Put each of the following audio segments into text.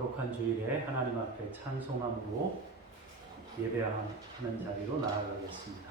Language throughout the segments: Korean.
거룩한 주일에 하나님 앞에 찬송함으로 예배하는 자리로 나아가겠습니다.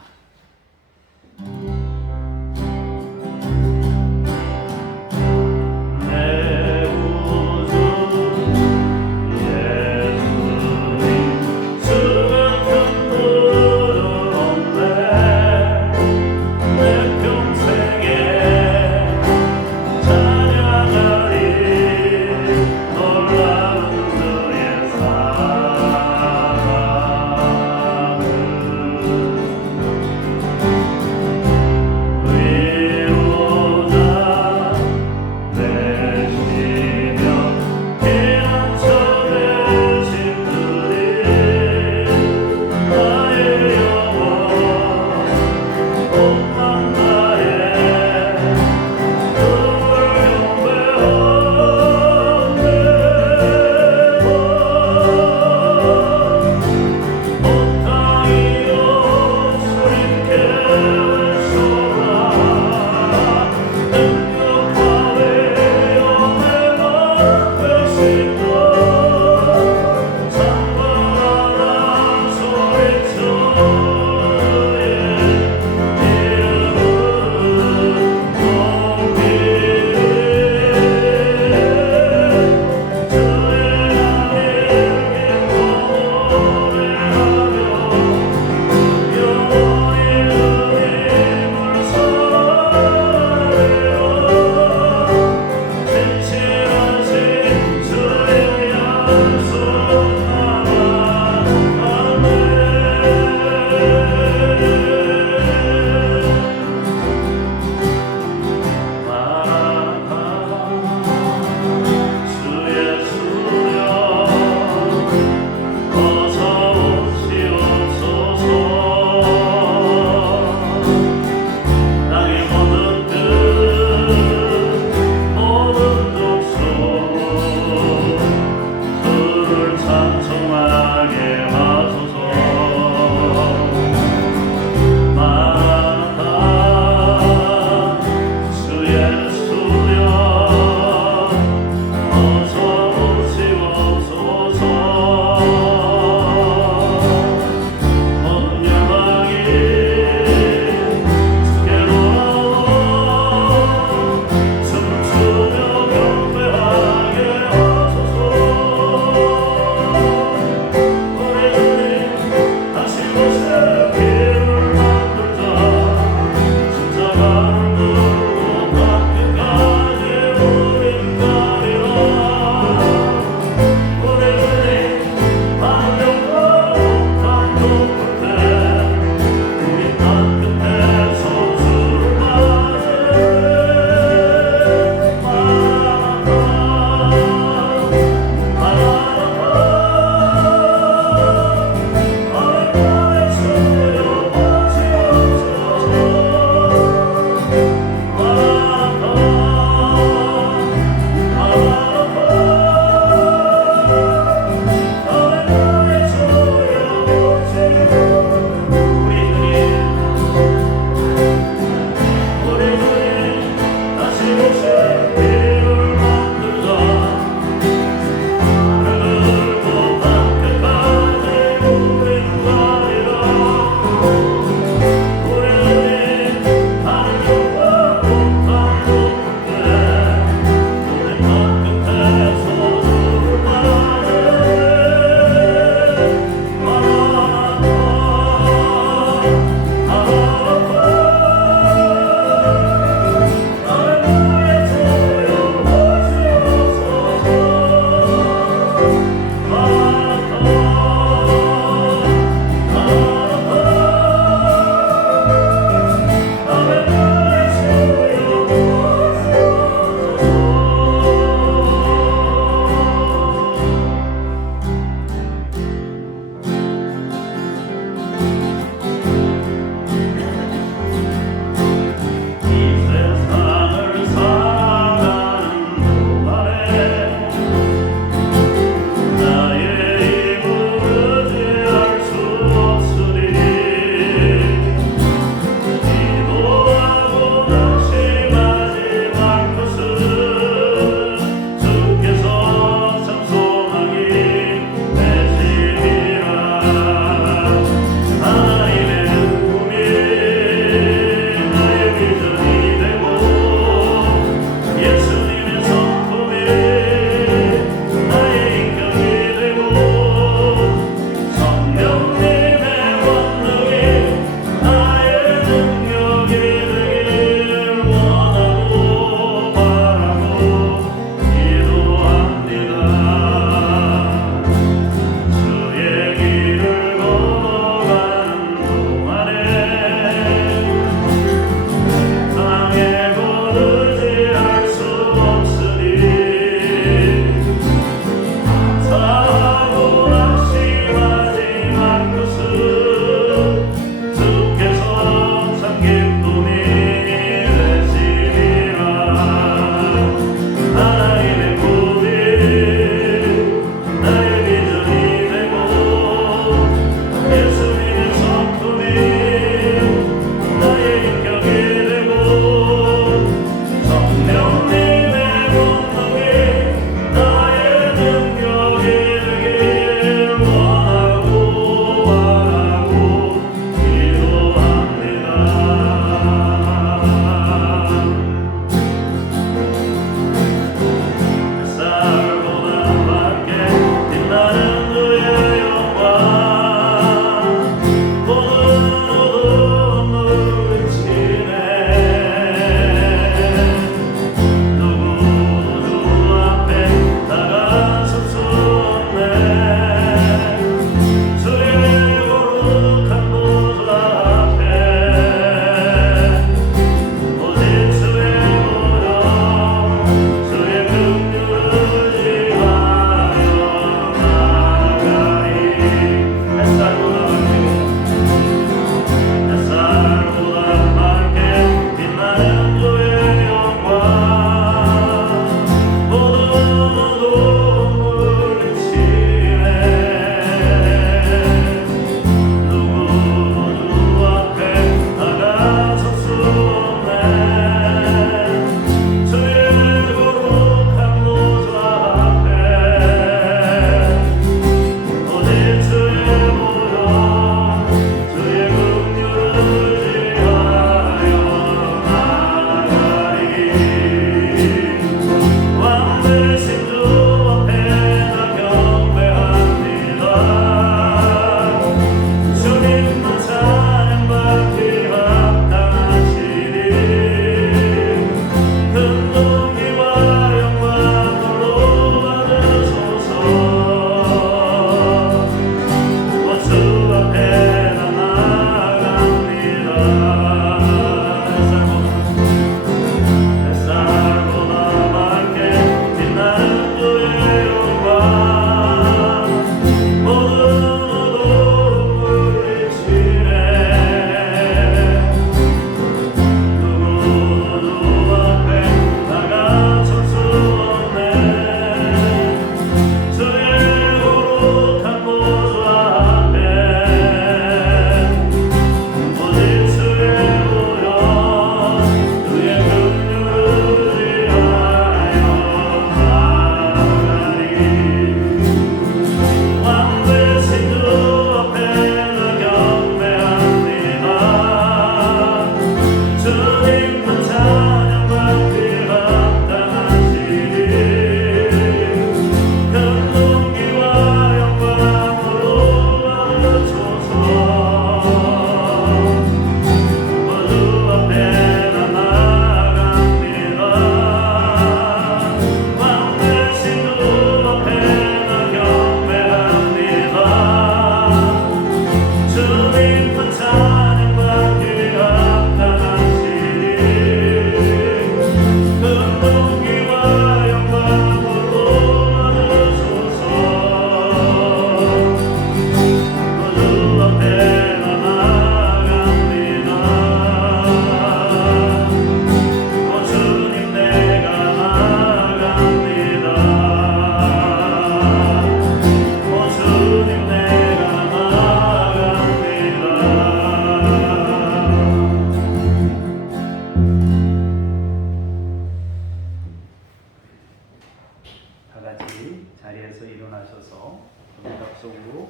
다 같이 자리에서 일어나셔서 음악속으로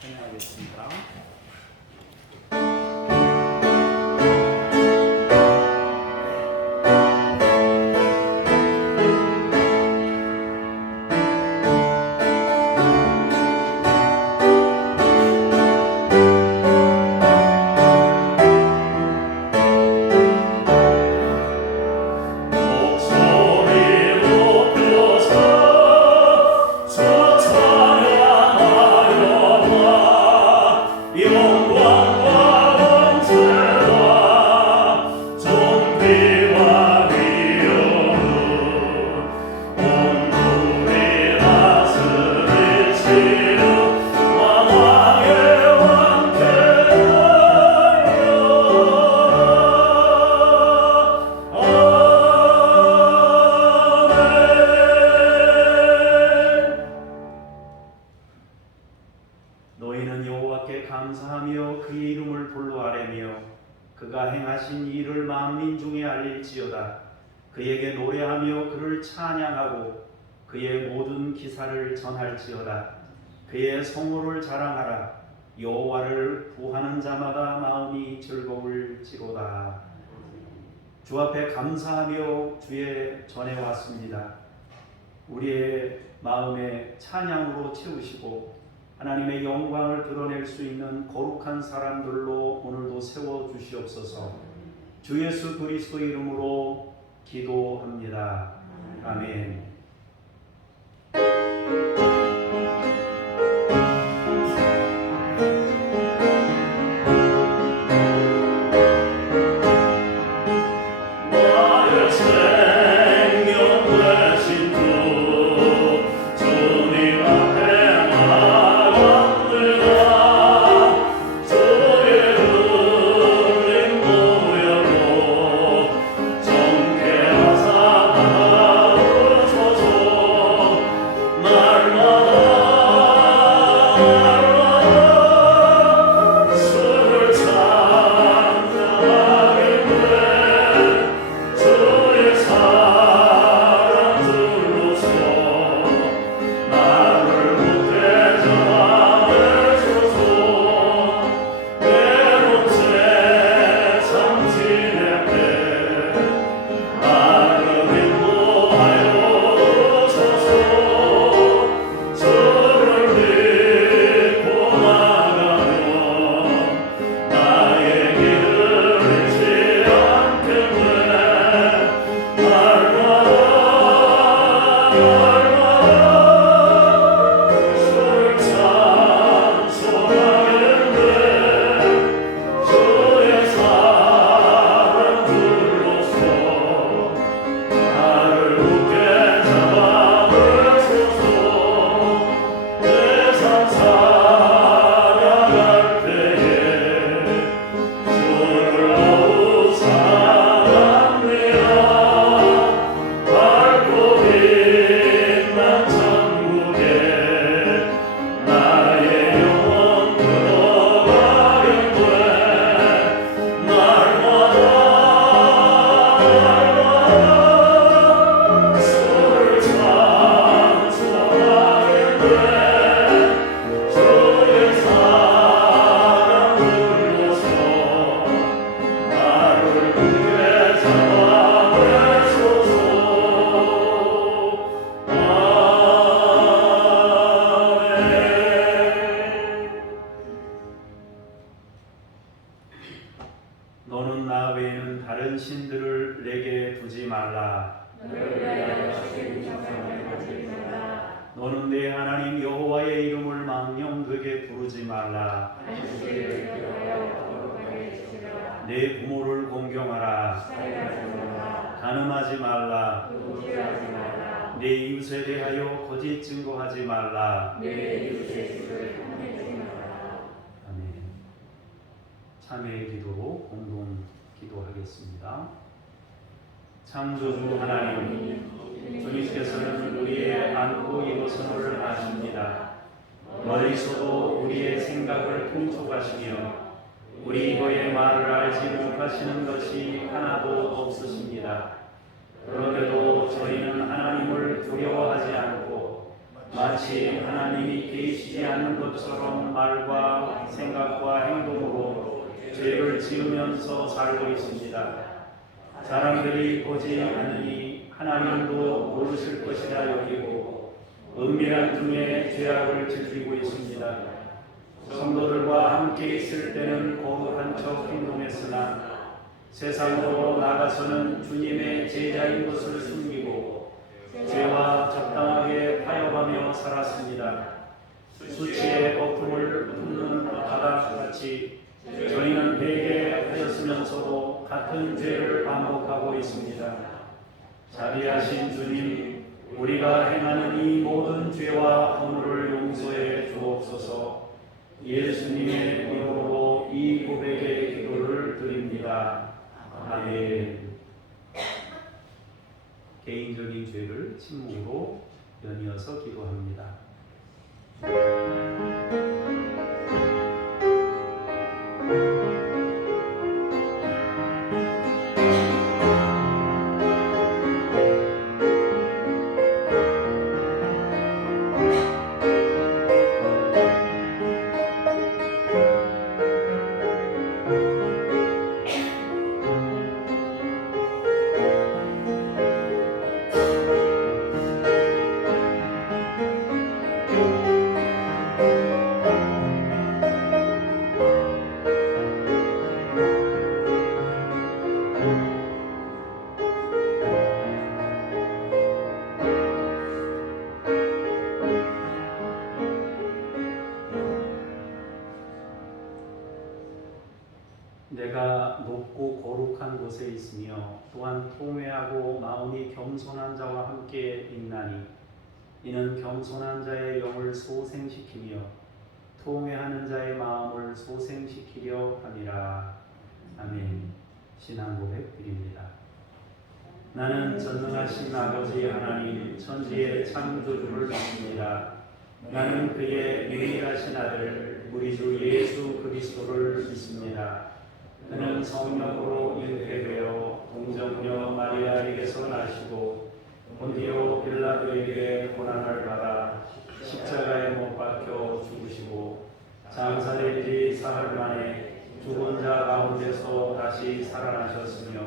찬양하겠습니다. 너희는 여호와께 감사하며 그의 이름을 불러 아뢰며 그가 행하신 일을 만민 중에 알릴지어다. 그에게 노래하며 그를 찬양하고 그의 모든 기사를 전할지어다. 그의 성호를 자랑하라. 여호와를 구하는 자마다 마음이 즐거울지로다. 주 앞에 감사하며 주의 전에 왔습니다. 우리의 마음에 찬양으로 채우시고 하나님의 영광을 드러낼 수 있는 거룩한 사람들로 오늘도 세워주시옵소서. 주 예수 그리스도 이름으로 기도합니다. 아멘. 너는 나 외에는 다른 신들을 내게 두지 말라. 너는 내 하나님 여호와의 이름을 망령되게 부르지 말라. 내 부모를 공경하라. 간음하지 말라. 내 이웃에 대하여 거짓 증거하지 말라. 아멘. 참회의 기도로 공동 기도하겠습니다. 창조주 하나님, 주님께서는 우리의 안고 일어선을 아십니다. 멀리서도 우리의 생각을 통촉하시며 우리 이거의 말을 알지 못하시는 것이 하나도 없으십니다. 그런데도 저희는 하나님을 두려워하지 않고 마치 하나님이 계시지 않는 것처럼 말과 생각과 행동으로 죄를 지으면서 살고 있습니다. 사람들이 보지 않으니 하나님도 모르실 것이라 여기고 은밀한 중에 죄악을 즐기고 있습니다. 성도들과 함께 있을 때는 거룩한 척 행동했으나 세상으로 나가서는 주님의 제자인 것을 숨기고 죄와 적당하게 타협하며 살았습니다. 수치의 거품을 품는 바닥같이 저희는 회개하였으면서도 같은 죄를 반복하고 있습니다. 자비하신 주님, 우리가 행하는 이 모든 죄와 허물을 용서해 주옵소서. 예수님의 이름으로 이 고백의 기도를 드립니다. 아멘. 개인적인 죄를 침묵으로 연이어서 기도합니다. 내가 높고 거룩한 곳에 있으며 또한 통회하고 마음이 겸손한 자와 함께 있나니 이는 겸손한 자의 영을 소생시키며 통회하는 자의 마음을 소생시키려 함이라. 아멘. 신앙 고백 드립니다. 나는 전능하신 아버지 하나님 천지의 창조주를 믿습니다. 나는 그의 유일하신 아들 우리 주 예수 그리스도를 믿습니다. 그는 성령으로 잉태되어 동정녀 마리아에게서 나시고 본디오 빌라도에게 고난을 받아 십자가에 못 박혀 죽으시고 장사된 지 사흘 만에 죽은 자 가운데서 다시 살아나셨으며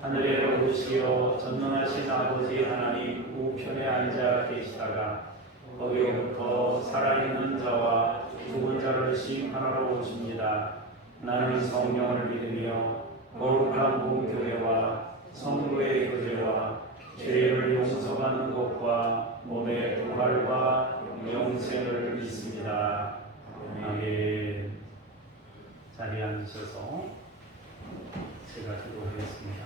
하늘에 오르시어 전능하신 아버지 하나님 우편에 앉아 계시다가 거기로부터 살아있는 자와 죽은 자를 심판하러 오십니다. 나는 성령을 믿으며 거룩한 공교회와 성도의 교제와 죄를 용서받는 것과 몸의 부활과 영생을 믿습니다. 아멘. 자리에 앉으셔서 제가 기도하겠습니다.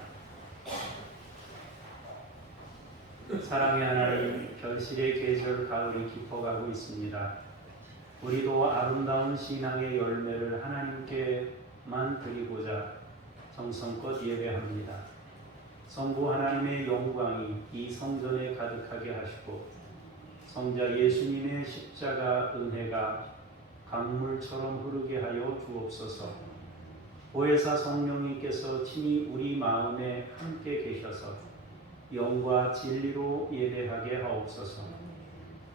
사랑의 하나님, 결실의 계절 가을이 깊어가고 있습니다. 우리도 아름다운 신앙의 열매를 하나님께만 드리고자 정성껏 예배합니다. 성부 하나님의 영광이 이 성전에 가득하게 하시고 성자 예수님의 십자가 은혜가 강물처럼 흐르게 하여 주옵소서. 보혜사 성령님께서 친히 우리 마음에 함께 계셔서 영과 진리로 예배하게 하옵소서.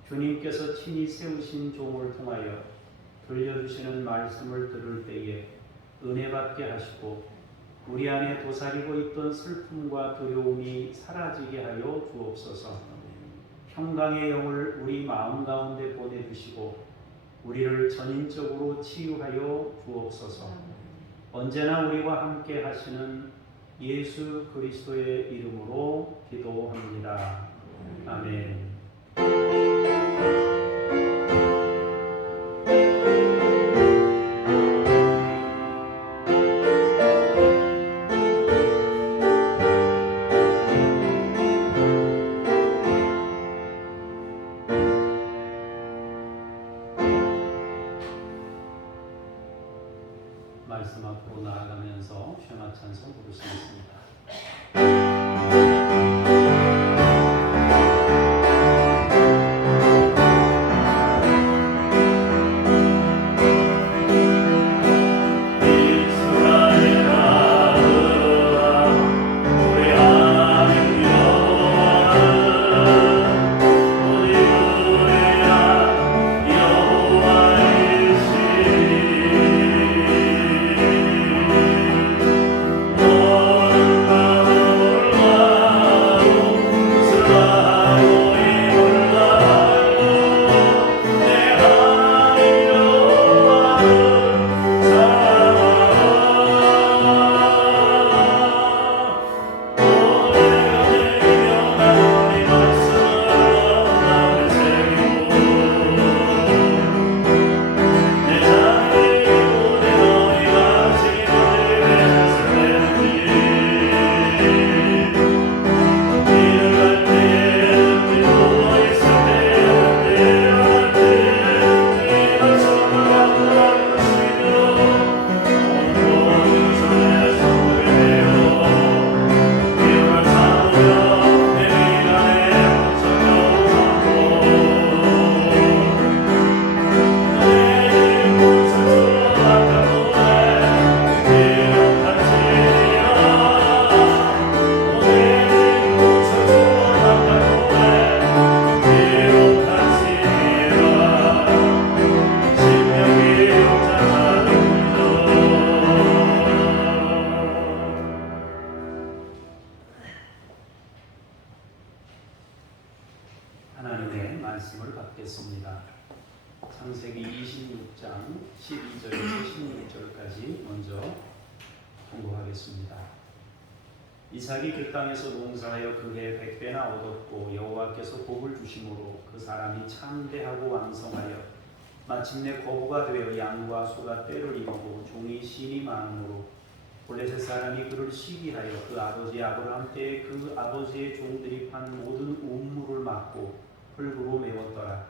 주님께서 친히 세우신 종을 통하여 들려주시는 말씀을 들을 때에 은혜 받게 하시고 우리 안에 도사리고 있던 슬픔과 두려움이 사라지게 하여 주옵소서. 평강의 영을 우리 마음 가운데 보내주시고 우리를 전인적으로 치유하여 주옵소서. 언제나 우리와 함께 하시는 예수 그리스도의 이름으로 기도합니다. 아멘. 말씀 앞으로 나아가면서 쉐마 찬송 부르시겠습니다. 우리 말씀을 받겠습니다. 창세기 26장 12절에서 16절까지 먼저 공부하겠습니다. 이삭이 그 땅에서 농사하여 그해 100배나 얻었고 여호와께서 복을 주심으로 그 사람이 창대하고 왕성하여 마침내 거부가 되어 양과 소가 때를 이루고 종이 신이 많으므로 블레셋 사람이 그를 시기하여 그 아버지 아브라함 때에 그 아버지의 종들이 판 모든 우물을 막고 흙으로 메웠더라.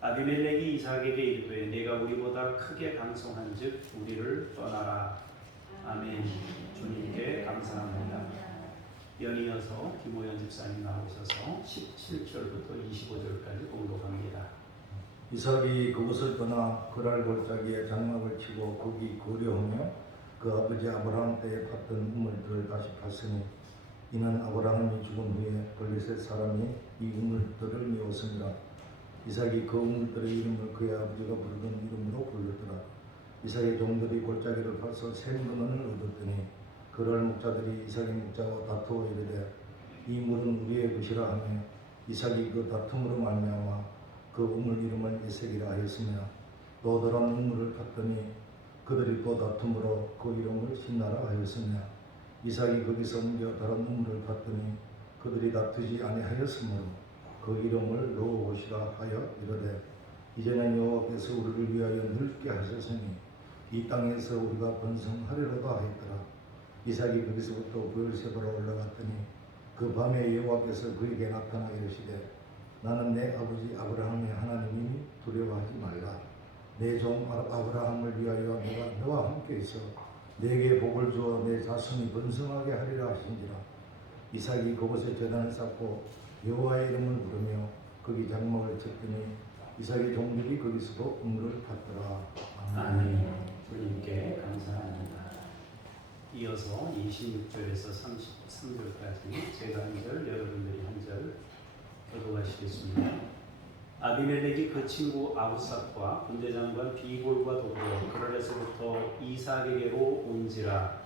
아비멜렉이 이삭에게 이르되 내가 우리보다 크게 강성한즉 우리를 떠나라. 아멘. 주님께 감사합니다. 연이어서 김호연 집사님 나오셔서 17절부터 25절까지 공독합니다. 이삭이 그곳을 떠나 그랄 골짜기에 장막을 치고 거기 거류하며 그 아버지 아브라함 때에 팠던 우물들을 다시 팠으니 이는 아브라함이 죽은 후에 블레셋 사람이 이 우물들을 메웠습니다. 이삭이 그 우물들의 이름을 그의 아버지가 부르던 이름으로 불렀더라. 이삭의 종들이 골짜기를 파서 샘근원을 얻었더니 그럴 목자들이 이삭의 목자와 다투어 이르되 이 물은 우리의 것이라 하며 이삭이 그 다툼으로 말미암아 그 우물 이름을 에색이라 하였으며 또 다른 우물을 팠더니 그들이 또 다툼으로 그 이름을 신나라 하였으며 이삭이 거기서 옮겨 다른 우물을 팠더니 그들이 다투지 아니하였으므로 그 이름을 르호봇이라 하여 이르되 이제는 여호와께서 우리를 위하여 넓게 하셨으니 이 땅에서 우리가 번성하리로다 하였더라. 이삭이 거기서부터 브엘세바로 올라갔더니 그 밤에 여호와께서 그에게 나타나 이르시되 나는 내 아버지 아브라함의 하나님이니 두려워하지 말라. 내 종 아브라함을 위하여 내가 너와 함께 있어 내게 복을 주어 내 자손이 번성하게 하리라 하신지라. 이삭이 그곳에 제단을 쌓고 여호와의 이름을 부르며 거기 장막을 쳤더니 이삭의 종들이 거기서도 우물을 팠더라. 아멘. 주님께 감사합니다. 이어서 26절에서 33절까지 제가 한 절, 여러분들이 한 절 교독하시겠습니다. 아비멜렉이 그 친구 아우삭과 군대장관 비골과 더불어 그럴에서부터 이삭에게로 온지라.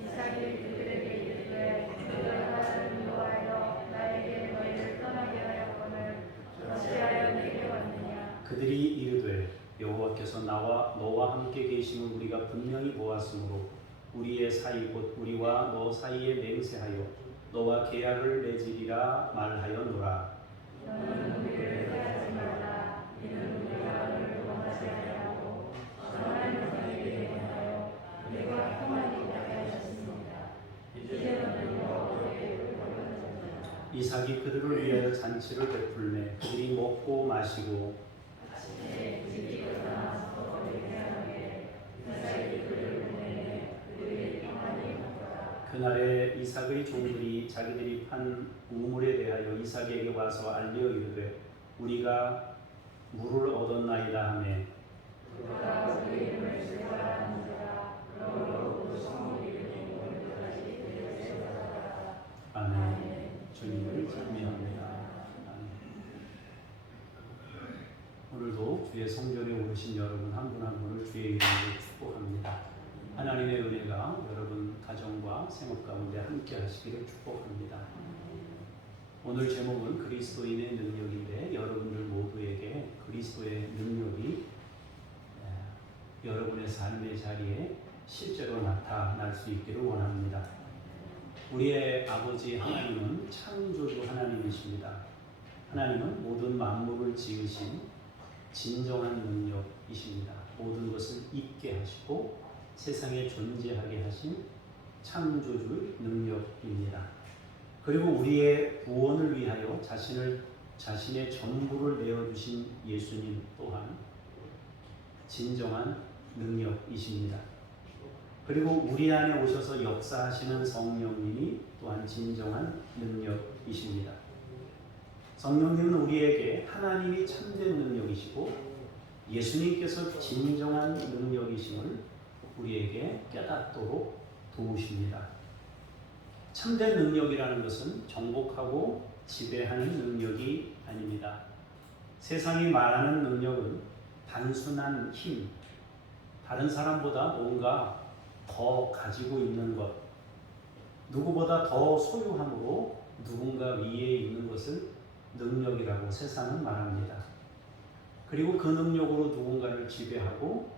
이삭이 그들에게 이르되 너희가 나를 미워하여 나에게 너희를 떠나게 하였거늘 어찌하여 내게 왔느냐. 그들이 이르되 여호와께서 너와 함께 계심을 우리가 분명히 보았으므로 우리의 사이 곧 우리와 너 사이에 맹세하여 너와 계약을 맺으리라 말하였노라. 너는 우리를 해하지 말라. 이는 우리가 너를 원하지 아니하고 선한 너에게 대하여 우리가 평안히 있게 하셨습니다. 이제 너는 여호와께 옳거니와. 이삭이 그들을 위하여 잔치를 베풀매 그들이 먹고 마시고 아침에 집이 일어나 서로 얘기하되 이삭이 그를 보내매 그들이 평안히 먹더라. 그날에 이삭의 종들이 자기들이 판 우물에 대하여 이삭에게 와서 알려 이르되 우리가 물을 얻었나이다 하매 그가 우리 이름을 세워라는지라. 그러므로 그 성읍 이름이 오늘까지 그를 세워라. 아멘. 주님을 찬미합니다. 아멘. 오늘도 주의 성전에 오르신 여러분 한 분 한 분을 주의 이름으로 축복합니다. 하나님의 은혜가 여러분 가정과 생업 가운데 함께 하시기를 축복합니다. 오늘 제목은 그리스도인의 능력인데 여러분들 모두에게 그리스도의 능력이 여러분의 삶의 자리에 실제로 나타날 수 있기를 원합니다. 우리의 아버지 하나님은 창조주 하나님이십니다. 하나님은 모든 만물을 지으신 진정한 능력이십니다. 모든 것을 있게 하시고 세상에 존재하게 하신 창조주의 능력입니다. 그리고 우리의 구원을 위하여 자신의 전부를 내어주신 예수님 또한 진정한 능력이십니다. 그리고 우리 안에 오셔서 역사하시는 성령님이 또한 진정한 능력이십니다. 성령님은 우리에게 하나님이 참된 능력이시고 예수님께서 진정한 능력이심을 우리에게 깨닫도록 도우십니다. 참된 능력이라는 것은 정복하고 지배하는 능력이 아닙니다. 세상이 말하는 능력은 단순한 힘, 다른 사람보다 뭔가 더 가지고 있는 것, 누구보다 더 소유함으로 누군가 위에 있는 것을 능력이라고 세상은 말합니다. 그리고 그 능력으로 누군가를 지배하고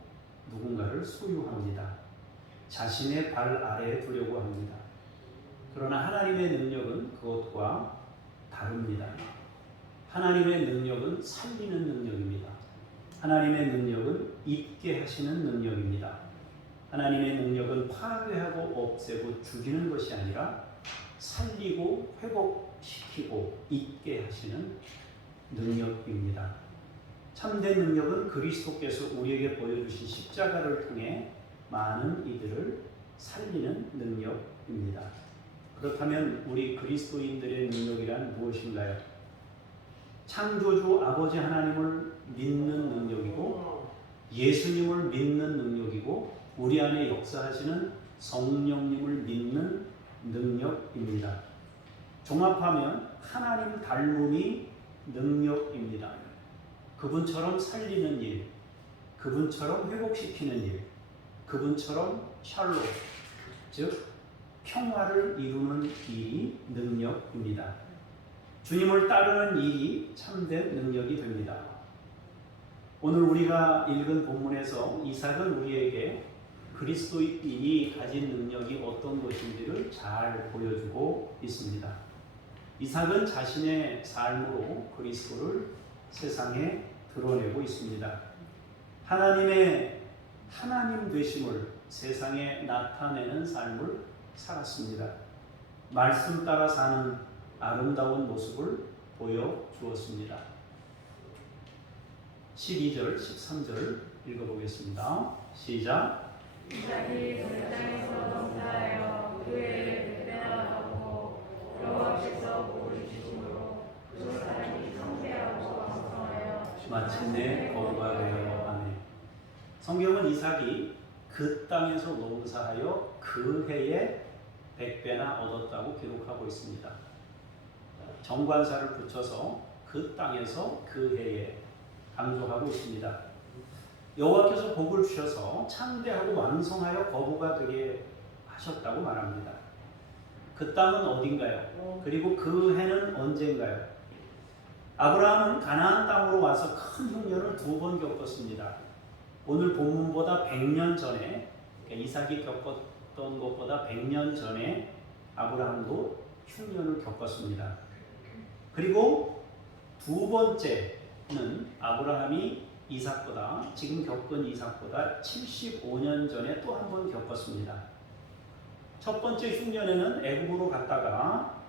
누군가를 소유합니다. 자신의 발 아래에 두려고 합니다. 그러나 하나님의 능력은 그것과 다릅니다. 하나님의 능력은 살리는 능력입니다. 하나님의 능력은 잊게 하시는 능력입니다. 하나님의 능력은 파괴하고 없애고 죽이는 것이 아니라 살리고 회복시키고 잊게 하시는 능력입니다. 참된 능력은 그리스도께서 우리에게 보여주신 십자가를 통해 많은 이들을 살리는 능력입니다. 그렇다면 우리 그리스도인들의 능력이란 무엇인가요? 창조주 아버지 하나님을 믿는 능력이고 예수님을 믿는 능력이고 우리 안에 역사하시는 성령님을 믿는 능력입니다. 종합하면 하나님 닮음이 능력입니다. 그분처럼 살리는 일, 그분처럼 회복시키는 일, 그분처럼 샬롬, 즉 평화를 이루는 일이 능력입니다. 주님을 따르는 일이 참된 능력이 됩니다. 오늘 우리가 읽은 본문에서 이삭은 우리에게 그리스도인이 가진 능력이 어떤 것인지를 잘 보여주고 있습니다. 이삭은 자신의 삶으로 그리스도를 세상에 드러내고 있습니다. 하나님의 하나님 되심을 세상에 나타내는 삶을 살았습니다. 말씀 따라 사는 아름다운 모습을 보여주었습니다. 12절, 13절 읽어보겠습니다. 시작. 이삭이 그 땅에서 농사하여 그 해를 백배나가고 여호와께서 복을 주심으로 그 사람이 성대하고 왕성하여 마침내 거부가 되어 아멘. 성경은 이삭이 그 땅에서 농사하여 그 해에 100배나 얻었다고 기록하고 있습니다. 정관사를 붙여서 그 땅에서 그 해에 강조하고 있습니다. 여호와께서 복을 주셔서 창대하고 왕성하여 거부가 되게 하셨다고 말합니다. 그 땅은 어딘가요? 그리고 그 해는 언제인가요? 아브라함은 가나안 땅으로 와서 큰 흉년을 2번 겪었습니다. 오늘 본문보다 100년 전에, 그러니까 이삭이 겪었던 것보다 100년 전에 아브라함도 흉년을 겪었습니다. 그리고 두 번째는 아브라함이 이삭보다, 지금 겪은 이삭보다 75년 전에 또 한 번 겪었습니다. 첫 번째 흉년에는 애굽으로 갔다가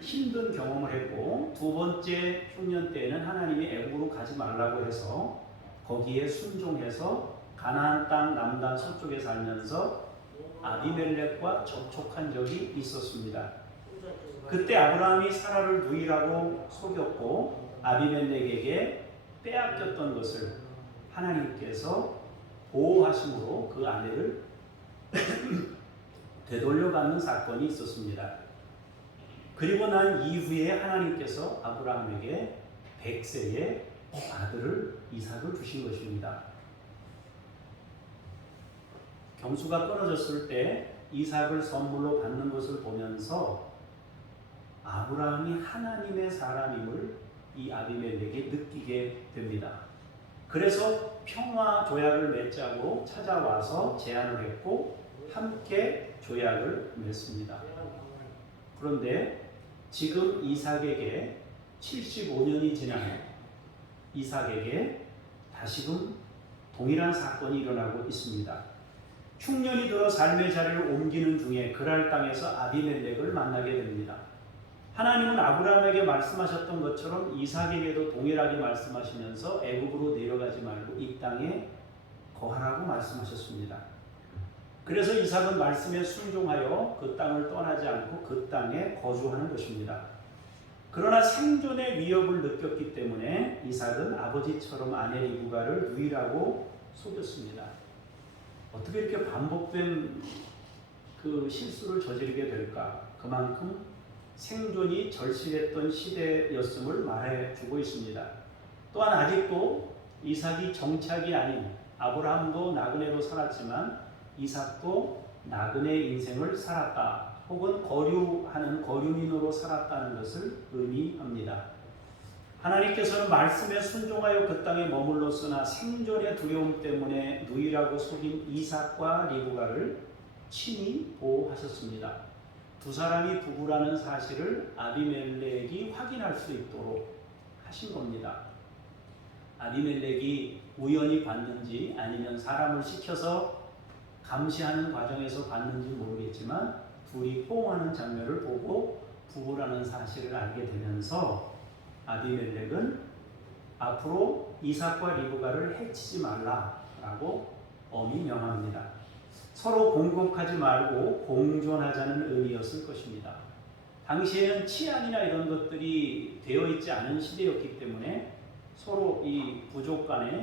힘든 경험을 했고, 두 번째 흉년 때에는 하나님이 애굽으로 가지 말라고 해서 거기에 순종해서 가나안 땅 남단 서쪽에 살면서 아비멜렉과 접촉한 적이 있었습니다. 그때 아브라함이 사라를 누이라고 속였고 아비멜렉에게 빼앗겼던 것을 하나님께서 보호하심으로 그 아내를 되돌려받는 사건이 있었습니다. 그리고 난 이후에 하나님께서 아브라함에게 100세의 아들을 이삭을 주신 것입니다. 경수가 끊어졌을 때 이삭을 선물로 받는 것을 보면서 아브라함이 하나님의 사람임을 이 아비멜렉이 느끼게 됩니다. 그래서 평화 조약을 맺자고 찾아와서 제안을 했고 함께 조약을 맺습니다. 그런데 지금 이삭에게 75년이 지난 이삭에게 다시금 동일한 사건이 일어나고 있습니다. 흉년이 들어 삶의 자리를 옮기는 중에 그랄 땅에서 아비멜렉을 만나게 됩니다. 하나님은 아브라함에게 말씀하셨던 것처럼 이삭에게도 동일하게 말씀하시면서 애굽으로 내려가지 말고 이 땅에 거하라고 말씀하셨습니다. 그래서 이삭은 말씀에 순종하여 그 땅을 떠나지 않고 그 땅에 거주하는 것입니다. 그러나 생존의 위협을 느꼈기 때문에 이삭은 아버지처럼 아내 리브가를 누이라고 속였습니다. 어떻게 이렇게 반복된 그 실수를 저지르게 될까? 그만큼 생존이 절실했던 시대였음을 말해주고 있습니다. 또한 아직도 이삭이 정착이 아닌 아브라함도 나그네로 살았지만 이삭도 나그네 인생을 살았다. 혹은 거류하는 거류민으로 살았다는 것을 의미합니다. 하나님께서는 말씀에 순종하여 그 땅에 머물렀으나 생존의 두려움 때문에 누이라고 속인 이삭과 리브가를 친히 보호하셨습니다. 두 사람이 부부라는 사실을 아비멜렉이 확인할 수 있도록 하신 겁니다. 아비멜렉이 우연히 봤는지 아니면 사람을 시켜서 감시하는 과정에서 봤는지 모르겠지만 둘이 포옹하는 장면을 보고 부부라는 사실을 알게 되면서 아비멜렉은 앞으로 이삭과 리브가를 해치지 말라라고 엄히 명합니다. 서로 공격하지 말고 공존하자는 의미였을 것입니다. 당시에는 치안이나 이런 것들이 되어 있지 않은 시대였기 때문에 서로 이 부족 간에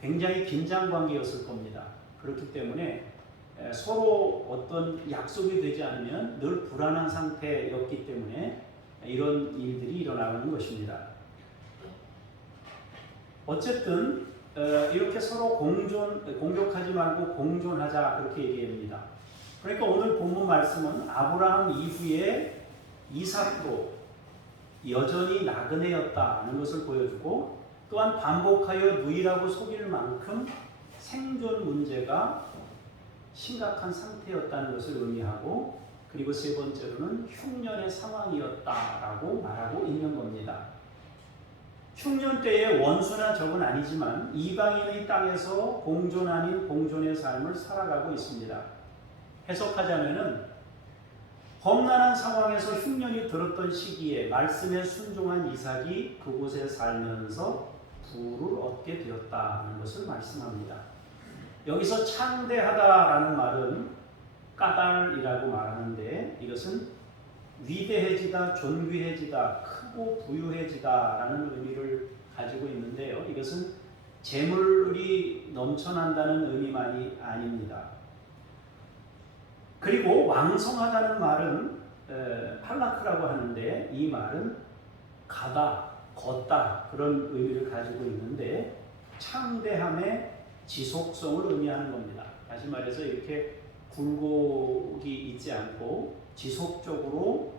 굉장히 긴장 관계였을 겁니다. 그렇기 때문에 서로 어떤 약속이 되지 않으면 늘 불안한 상태였기 때문에 이런 일들이 일어나는 것입니다. 어쨌든 이렇게 서로 공격하지 말고 공존하자 그렇게 얘기합니다. 그러니까 오늘 본문 말씀은 아브라함 이후에 이삭도 여전히 나그네였다는 것을 보여주고 또한 반복하여 누이라고 속일 만큼 생존 문제가 심각한 상태였다는 것을 의미하고 그리고 세 번째로는 흉년의 상황이었다라고 말하고 있는 겁니다. 흉년 때의 원수나 적은 아니지만 이방인의 땅에서 공존 아닌 공존의 삶을 살아가고 있습니다. 해석하자면은 험난한 상황에서 흉년이 들었던 시기에 말씀에 순종한 이삭이 그곳에 살면서 부를 얻게 되었다는 것을 말씀합니다. 여기서 창대하다라는 말은 까달이라고 말하는데 이것은 위대해지다, 존귀해지다, 크고 부유해지다라는 의미를 가지고 있는데요. 이것은 재물이 넘쳐난다는 의미만이 아닙니다. 그리고 왕성하다는 말은 팔라크라고 하는데 이 말은 가다, 걷다 그런 의미를 가지고 있는데 창대함의 지속성을 의미하는 겁니다. 다시 말해서 이렇게 굴곡이 있지 않고 지속적으로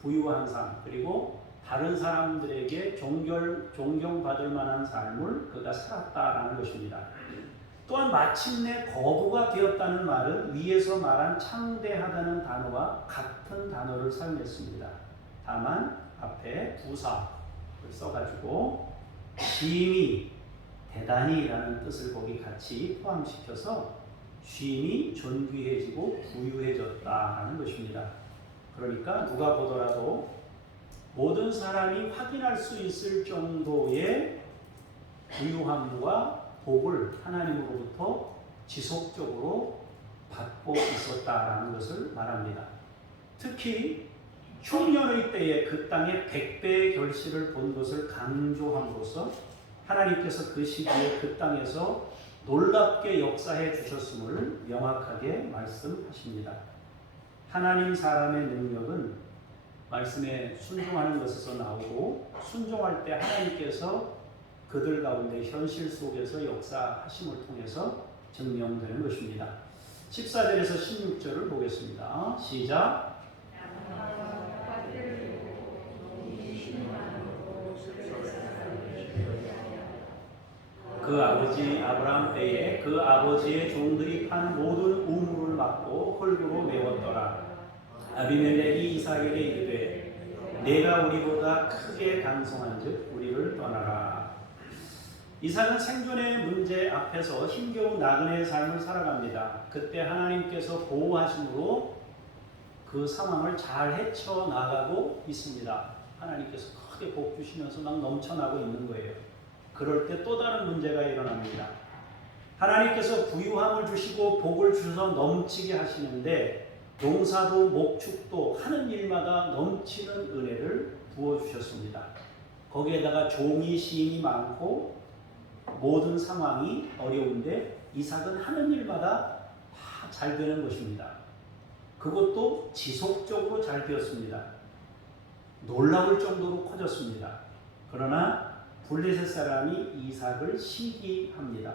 부유한 삶 그리고 다른 사람들에게 존경받을 만한 삶을 그가 살았다라는 것입니다. 또한 마침내 거부가 되었다는 말은 위에서 말한 창대하다는 단어와 같은 단어를 사용했습니다. 다만 앞에 부사를 써가지고 심히 대단히라는 뜻을 거기 같이 포함시켜서 쉼이 존귀해지고 부유해졌다는 것입니다. 그러니까 누가 보더라도 모든 사람이 확인할 수 있을 정도의 부유함과 복을 하나님으로부터 지속적으로 받고 있었다라는 것을 말합니다. 특히 흉년의 때에 그 땅에 100배의 결실을 본 것을 강조함으로써 하나님께서 그 시기에 그 땅에서 놀랍게 역사해 주셨음을 명확하게 말씀하십니다. 하나님 사람의 능력은 말씀에 순종하는 것에서 나오고 순종할 때 하나님께서 그들 가운데 현실 속에서 역사하심을 통해서 증명되는 것입니다. 14절에서 16절을 보겠습니다. 시작. 그 아버지 아브라함 때에 그 아버지의 종들이 판 모든 우물을 막고 흙으로 메웠더라. 아비멜렉이 이삭에게 이르되 내가 우리보다 크게 강성한즉 우리를 떠나라. 이삭은 생존의 문제 앞에서 힘겨운 나그네의 삶을 살아갑니다. 그때 하나님께서 보호하심으로 그 상황을 잘 헤쳐나가고 있습니다. 하나님께서 크게 복 주시면서 막 넘쳐나고 있는 거예요. 그럴 때 또 다른 문제가 일어납니다. 하나님께서 부유함을 주시고 복을 주셔서 넘치게 하시는데 농사도 목축도 하는 일마다 넘치는 은혜를 부어주셨습니다. 거기에다가 종이 시인이 많고 모든 상황이 어려운데 이삭은 하는 일마다 다 잘 되는 것입니다. 그것도 지속적으로 잘 되었습니다. 놀라울 정도로 커졌습니다. 그러나 블레셋 사람이 이삭을 시기합니다.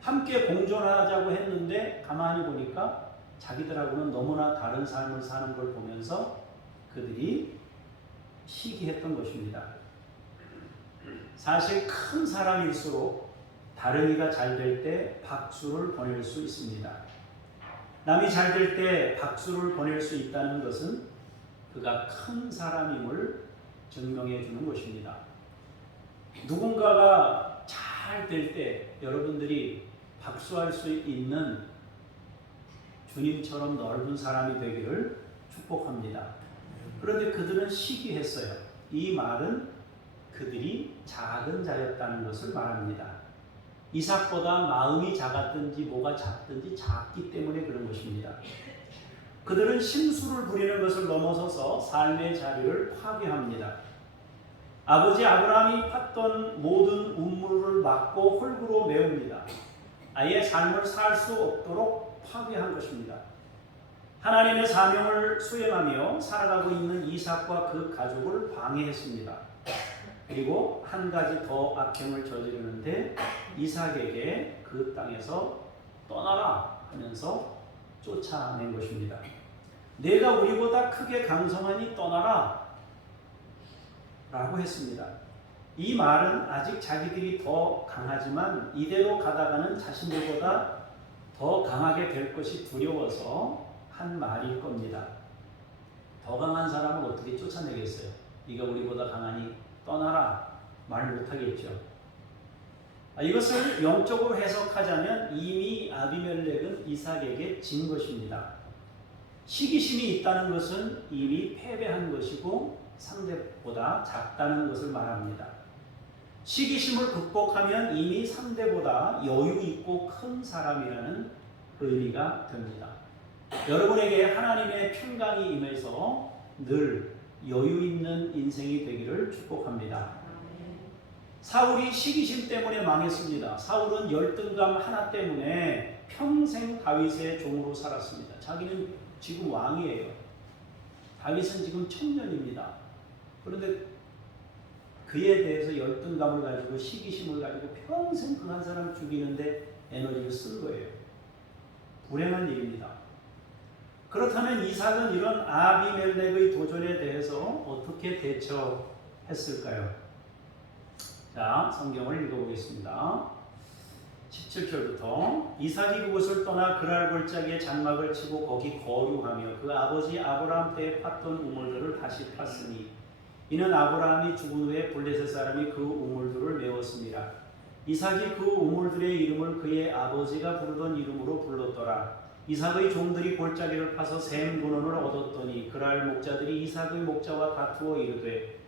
함께 공존하자고 했는데 가만히 보니까 자기들하고는 너무나 다른 삶을 사는 걸 보면서 그들이 시기했던 것입니다. 사실 큰 사람일수록 다른 이가 잘 될 때 박수를 보낼 수 있습니다. 남이 잘 될 때 박수를 보낼 수 있다는 것은 그가 큰 사람임을 증명해 주는 것입니다. 누군가가 잘 될 때 여러분들이 박수할 수 있는 주님처럼 넓은 사람이 되기를 축복합니다. 그런데 그들은 시기했어요. 이 말은 그들이 작은 자였다는 것을 말합니다. 이삭보다 마음이 작았든지 뭐가 작든지 작기 때문에 그런 것입니다. 그들은 심술을 부리는 것을 넘어서서 삶의 자리를 파괴합니다. 아버지 아브라함이 팠던 모든 운물을 막고 홀구로 메웁니다. 아예 삶을 살 수 없도록 파괴한 것입니다. 하나님의 사명을 수행하며 살아가고 있는 이삭과 그 가족을 방해했습니다. 그리고 한 가지 더 악행을 저지르는데 이삭에게 그 땅에서 떠나라 하면서 쫓아낸 것입니다. 내가 우리보다 크게 강성하니 떠나라 라고 했습니다. 이 말은 아직 자기들이 더 강하지만 이대로 가다가는 자신들보다 더 강하게 될 것이 두려워서 한 말일 겁니다. 더 강한 사람을 어떻게 쫓아내겠어요? 네가 우리보다 강하니 떠나라 말 못하겠죠. 이것을 영적으로 해석하자면 이미 아비멜렉은 이삭에게 진 것입니다. 시기심이 있다는 것은 이미 패배한 것이고 상대보다 작다는 것을 말합니다. 시기심을 극복하면 이미 상대보다 여유 있고 큰 사람이라는 의미가 됩니다. 여러분에게 하나님의 평강이 임해서 늘 여유 있는 인생이 되기를 축복합니다. 사울이 시기심 때문에 망했습니다. 사울은 열등감 하나 때문에 평생 다윗의 종으로 살았습니다. 자기는 지금 왕이에요. 다윗은 지금 청년입니다. 그런데 그에 대해서 열등감을 가지고 시기심을 가지고 평생 그 한 사람 죽이는데 에너지를 쓴 거예요. 불행한 일입니다. 그렇다면 이삭은 이런 아비멜렉의 도전에 대해서 어떻게 대처했을까요? 자, 성경을 읽어보겠습니다. 17절부터 이삭이 그곳을 떠나 그랄 골짜기에 장막을 치고 거기 거류하며 그 아버지 아브라함 때에 팠던 우물들을 다시 팠으니 이는 아브라함이 죽은 후에 블레셋 사람이 그 우물들을 메웠습니다. 이삭이 그 우물들의 이름을 그의 아버지가 부르던 이름으로 불렀더라. 이삭의 종들이 골짜기를 파서 샘 근원을 얻었더니 그랄 목자들이 이삭의 목자와 다투어 이르되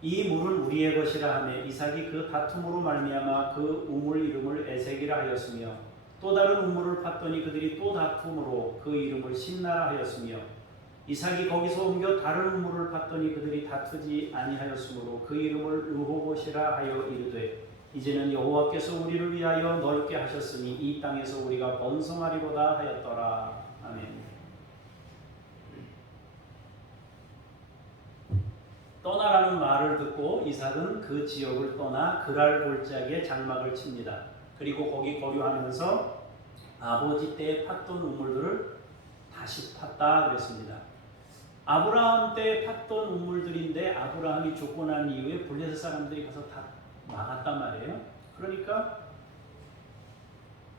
이 물은 우리의 것이라 하매 이삭이 그 다툼으로 말미암아 그 우물 이름을 에색이라 하였으며 또 다른 우물을 팠더니 그들이 또 다툼으로 그 이름을 신나라 하였으며 이삭이 거기서 옮겨 다른 우물을 팠더니 그들이 다투지 아니하였으므로 그 이름을 르호봇이라 하여 이르되 이제는 여호와께서 우리를 위하여 넓게 하셨으니 이 땅에서 우리가 번성하리로다 하였더라. 아멘. 떠나라는 말을 듣고 이삭은 그 지역을 떠나 그랄 골짜기에 장막을 칩니다. 그리고 거기 거류하면서 아버지 때에 팠던 우물들을 다시 팠다 그랬습니다. 아브라함 때 팠던 우물들인데 아브라함이 죽고 난 이후에 블레셋 사람들이 가서 다 막았단 말이에요. 그러니까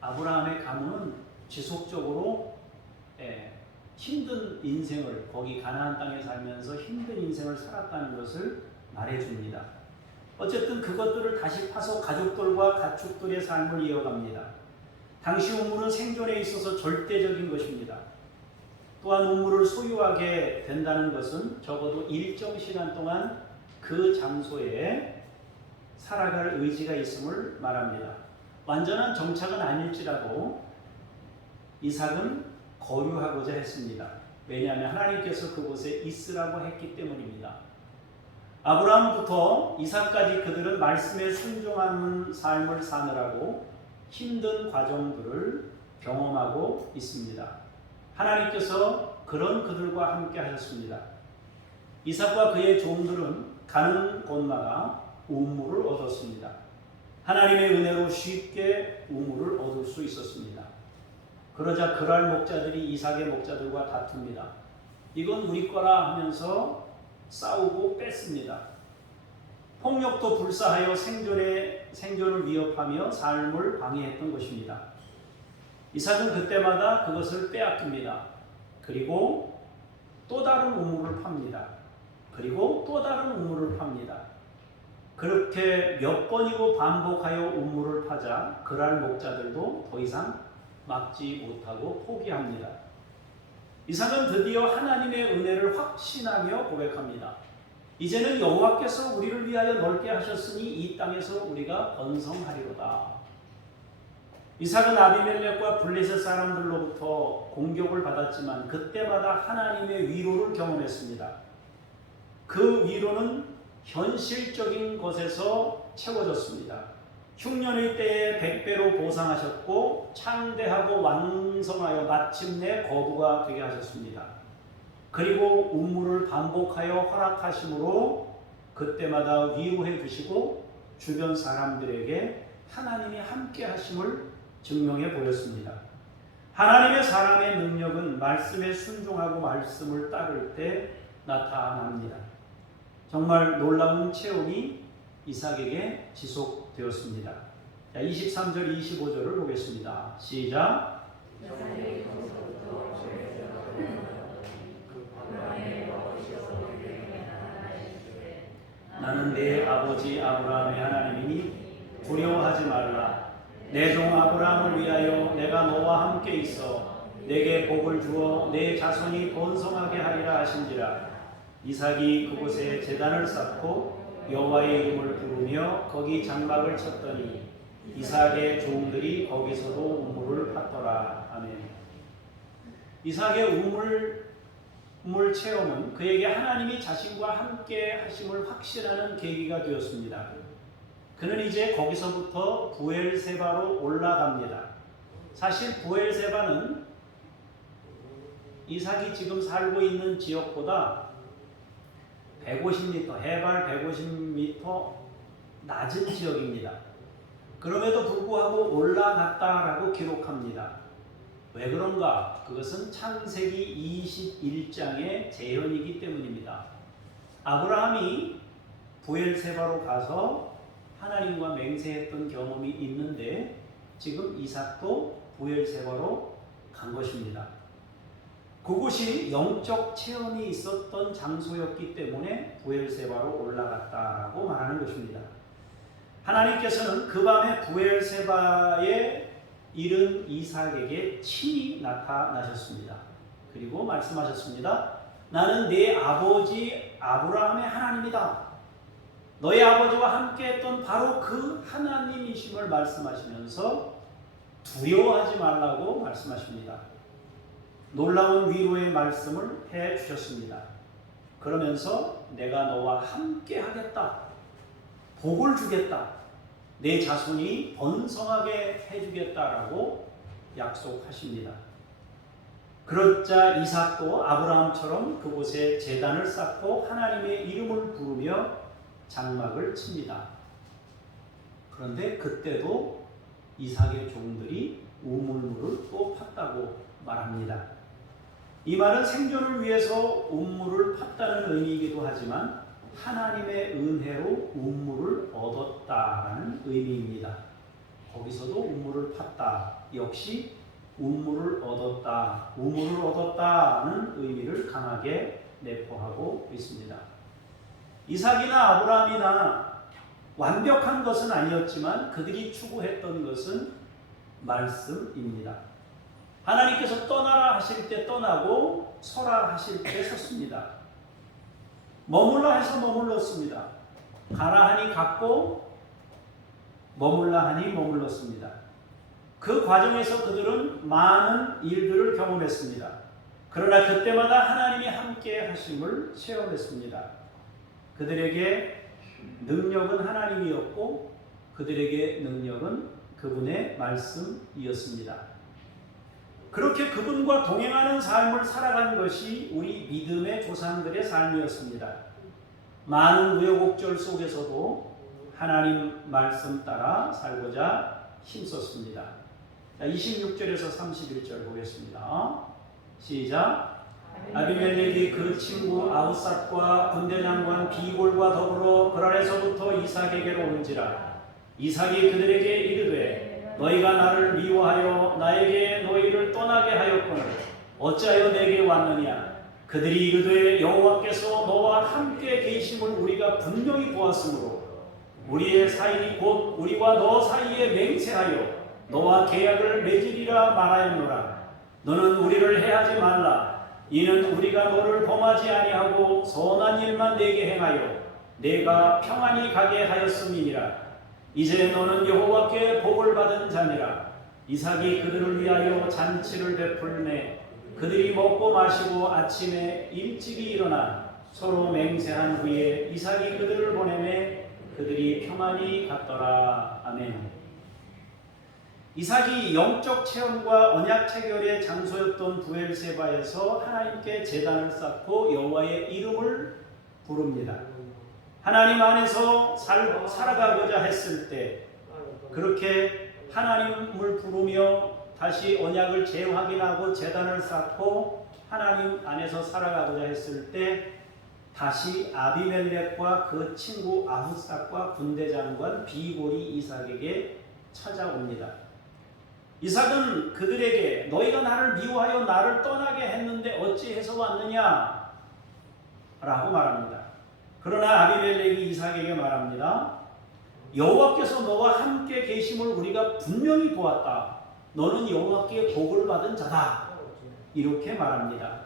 아브라함의 가문은 지속적으로 힘든 인생을 거기 가나안 땅에 살면서 힘든 인생을 살았다는 것을 말해줍니다. 어쨌든 그것들을 다시 파서 가족들과 가축들의 삶을 이어갑니다. 당시 우물은 생존에 있어서 절대적인 것입니다. 또한 우물을 소유하게 된다는 것은 적어도 일정 시간 동안 그 장소에 살아갈 의지가 있음을 말합니다. 완전한 정착은 아닐지라도 이삭은 거류하고자 했습니다. 왜냐하면 하나님께서 그곳에 있으라고 했기 때문입니다. 아브라함부터 이삭까지 그들은 말씀에 순종하는 삶을 사느라고 힘든 과정들을 경험하고 있습니다. 하나님께서 그런 그들과 함께 하셨습니다. 이삭과 그의 종들은 가는 곳마다 우물을 얻었습니다. 하나님의 은혜로 쉽게 우물을 얻을 수 있었습니다. 그러자 그랄 목자들이 이삭의 목자들과 다툽니다. 이건 우리 거라 하면서 싸우고 뺐습니다. 폭력도 불사하여 생존을 위협하며 삶을 방해했던 것입니다. 이삭은 그때마다 그것을 빼앗깁니다. 그리고 또 다른 우물을 팝니다. 그리고 또 다른 우물을 팝니다. 그렇게 몇 번이고 반복하여 우물을 파자 그랄 목자들도 더 이상 막지 못하고 포기합니다. 이삭은 드디어 하나님의 은혜를 확신하며 고백합니다. 이제는 여호와께서 우리를 위하여 넓게 하셨으니 이 땅에서 우리가 번성하리로다. 이삭은 아비멜렉과 블레셋 사람들로부터 공격을 받았지만 그때마다 하나님의 위로를 경험했습니다. 그 위로는 현실적인 것에서 채워졌습니다. 흉년의 때에 100배로 보상하셨고 창대하고 왕성하여 마침내 거부가 되게 하셨습니다. 그리고 운물을 반복하여 허락하심으로 그때마다 위로해 주시고 주변 사람들에게 하나님이 함께 하심을 증명해 보였습니다. 하나님의 사람의 능력은 말씀에 순종하고 말씀을 따를 때 나타납니다. 정말 놀라운 체험이 이삭에게 지속되었습니다. 자, 23절 25절을 보겠습니다. 시작. 나는 내 아버지 아브라함의 하나님이니 두려워하지 말라. 내 종 아브라함을 위하여 내가 너와 함께 있어 내게 복을 주어 내 자손이 번성하게 하리라 하신지라. 이삭이 그곳에 제단을 쌓고 여호와의 이름을 부르며 거기 장막을 쳤더니 이삭의 종들이 거기서도 우물을 팠더라. 아멘. 이삭의 우물 체험은 그에게 하나님이 자신과 함께 하심을 확신하는 계기가 되었습니다. 그는 이제 거기서부터 부엘세바로 올라갑니다. 사실 부엘세바는 이삭이 지금 살고 있는 지역보다 150m, 해발 150m 낮은 지역입니다. 그럼에도 불구하고 올라갔다라고 기록합니다. 왜 그런가? 그것은 창세기 21장의 재현이기 때문입니다. 아브라함이 부엘세바로 가서 하나님과 맹세했던 경험이 있는데 지금 이삭도 부엘세바로 간 것입니다. 그곳이 영적 체험이 있었던 장소였기 때문에 부엘세바로 올라갔다라고 말하는 것입니다. 하나님께서는 그 밤에 부엘세바에 이른 이삭에게 친히 나타나셨습니다. 그리고 말씀하셨습니다. 나는 네 아버지 아브라함의 하나님이다. 너희 아버지와 함께 했던 바로 그 하나님이심을 말씀하시면서 두려워하지 말라고 말씀하십니다. 놀라운 위로의 말씀을 해 주셨습니다. 그러면서 내가 너와 함께 하겠다. 복을 주겠다. 내 자손이 번성하게 해주겠다라고 약속하십니다. 그러자 이삭도 아브라함처럼 그곳에 제단을 쌓고 하나님의 이름을 부르며 장막을 칩니다. 그런데 그때도 이삭의 종들이 우물물을 또 팠다고 말합니다. 이 말은 생존을 위해서 우물을 팠다는 의미이기도 하지만 하나님의 은혜로 우물을 얻었다라는 의미입니다. 거기서도 우물을 팠다. 역시 우물을 얻었다. 우물을 얻었다는 의미를 강하게 내포하고 있습니다. 이삭이나 아브라함이나 완벽한 것은 아니었지만 그들이 추구했던 것은 말씀입니다. 하나님께서 떠나라 하실 때 떠나고 서라 하실 때 섰습니다. 머물라 해서 머물렀습니다. 가라 하니 갔고 머물라 하니 머물렀습니다. 그 과정에서 그들은 많은 일들을 경험했습니다. 그러나 그때마다 하나님이 함께 하심을 체험했습니다. 그들에게 능력은 하나님이었고 그들에게 능력은 그분의 말씀이었습니다. 그렇게 그분과 동행하는 삶을 살아간 것이 우리 믿음의 조상들의 삶이었습니다. 많은 우여곡절 속에서도 하나님 말씀 따라 살고자 힘썼습니다. 26절에서 31절 보겠습니다. 시작. 아비멜렉이 그 친구 아우삿과 군대 장관 비골과 더불어 그랄에서부터 이삭에게로 오는지라. 이삭이 그들에게 이르되 너희가 나를 미워하여 나에게 너희를 떠나게 하였거늘 어찌하여 내게 왔느냐. 그들이 이르되 여호와께서 너와 함께 계심을 우리가 분명히 보았으므로 우리의 사이 곧 우리와 너 사이에 맹세하여 너와 계약을 맺으리라 말하였노라. 너는 우리를 해하지 말라. 이는 우리가 너를 범하지 아니하고 선한 일만 내게 행하여 내가 평안히 가게 하였음이니라. 이제 너는 여호와께 복을 받은 자니라. 이삭이 그들을 위하여 잔치를 베풀매 그들이 먹고 마시고 아침에 일찍이 일어나 서로 맹세한 후에 이삭이 그들을 보내매 그들이 평안히 갔더라. 아멘. 이삭이 영적 체험과 언약 체결의 장소였던 부엘세바에서 하나님께 제단을 쌓고 여호와의 이름을 부릅니다. 하나님 안에서 살아가고자 했을 때 그렇게 하나님을 부르며 다시 언약을 재확인하고 제단을 쌓고 하나님 안에서 살아가고자 했을 때 다시 아비멜렉과 그 친구 아후삿과 군대 장관 비골이 이삭에게 찾아옵니다. 이삭은 그들에게 너희가 나를 미워하여 나를 떠나게 했는데 어찌해서 왔느냐? 라고 말합니다. 그러나 아비멜렉이 이삭에게 말합니다. 여호와께서 너와 함께 계심을 우리가 분명히 보았다. 너는 여호와께 복을 받은 자다. 이렇게 말합니다.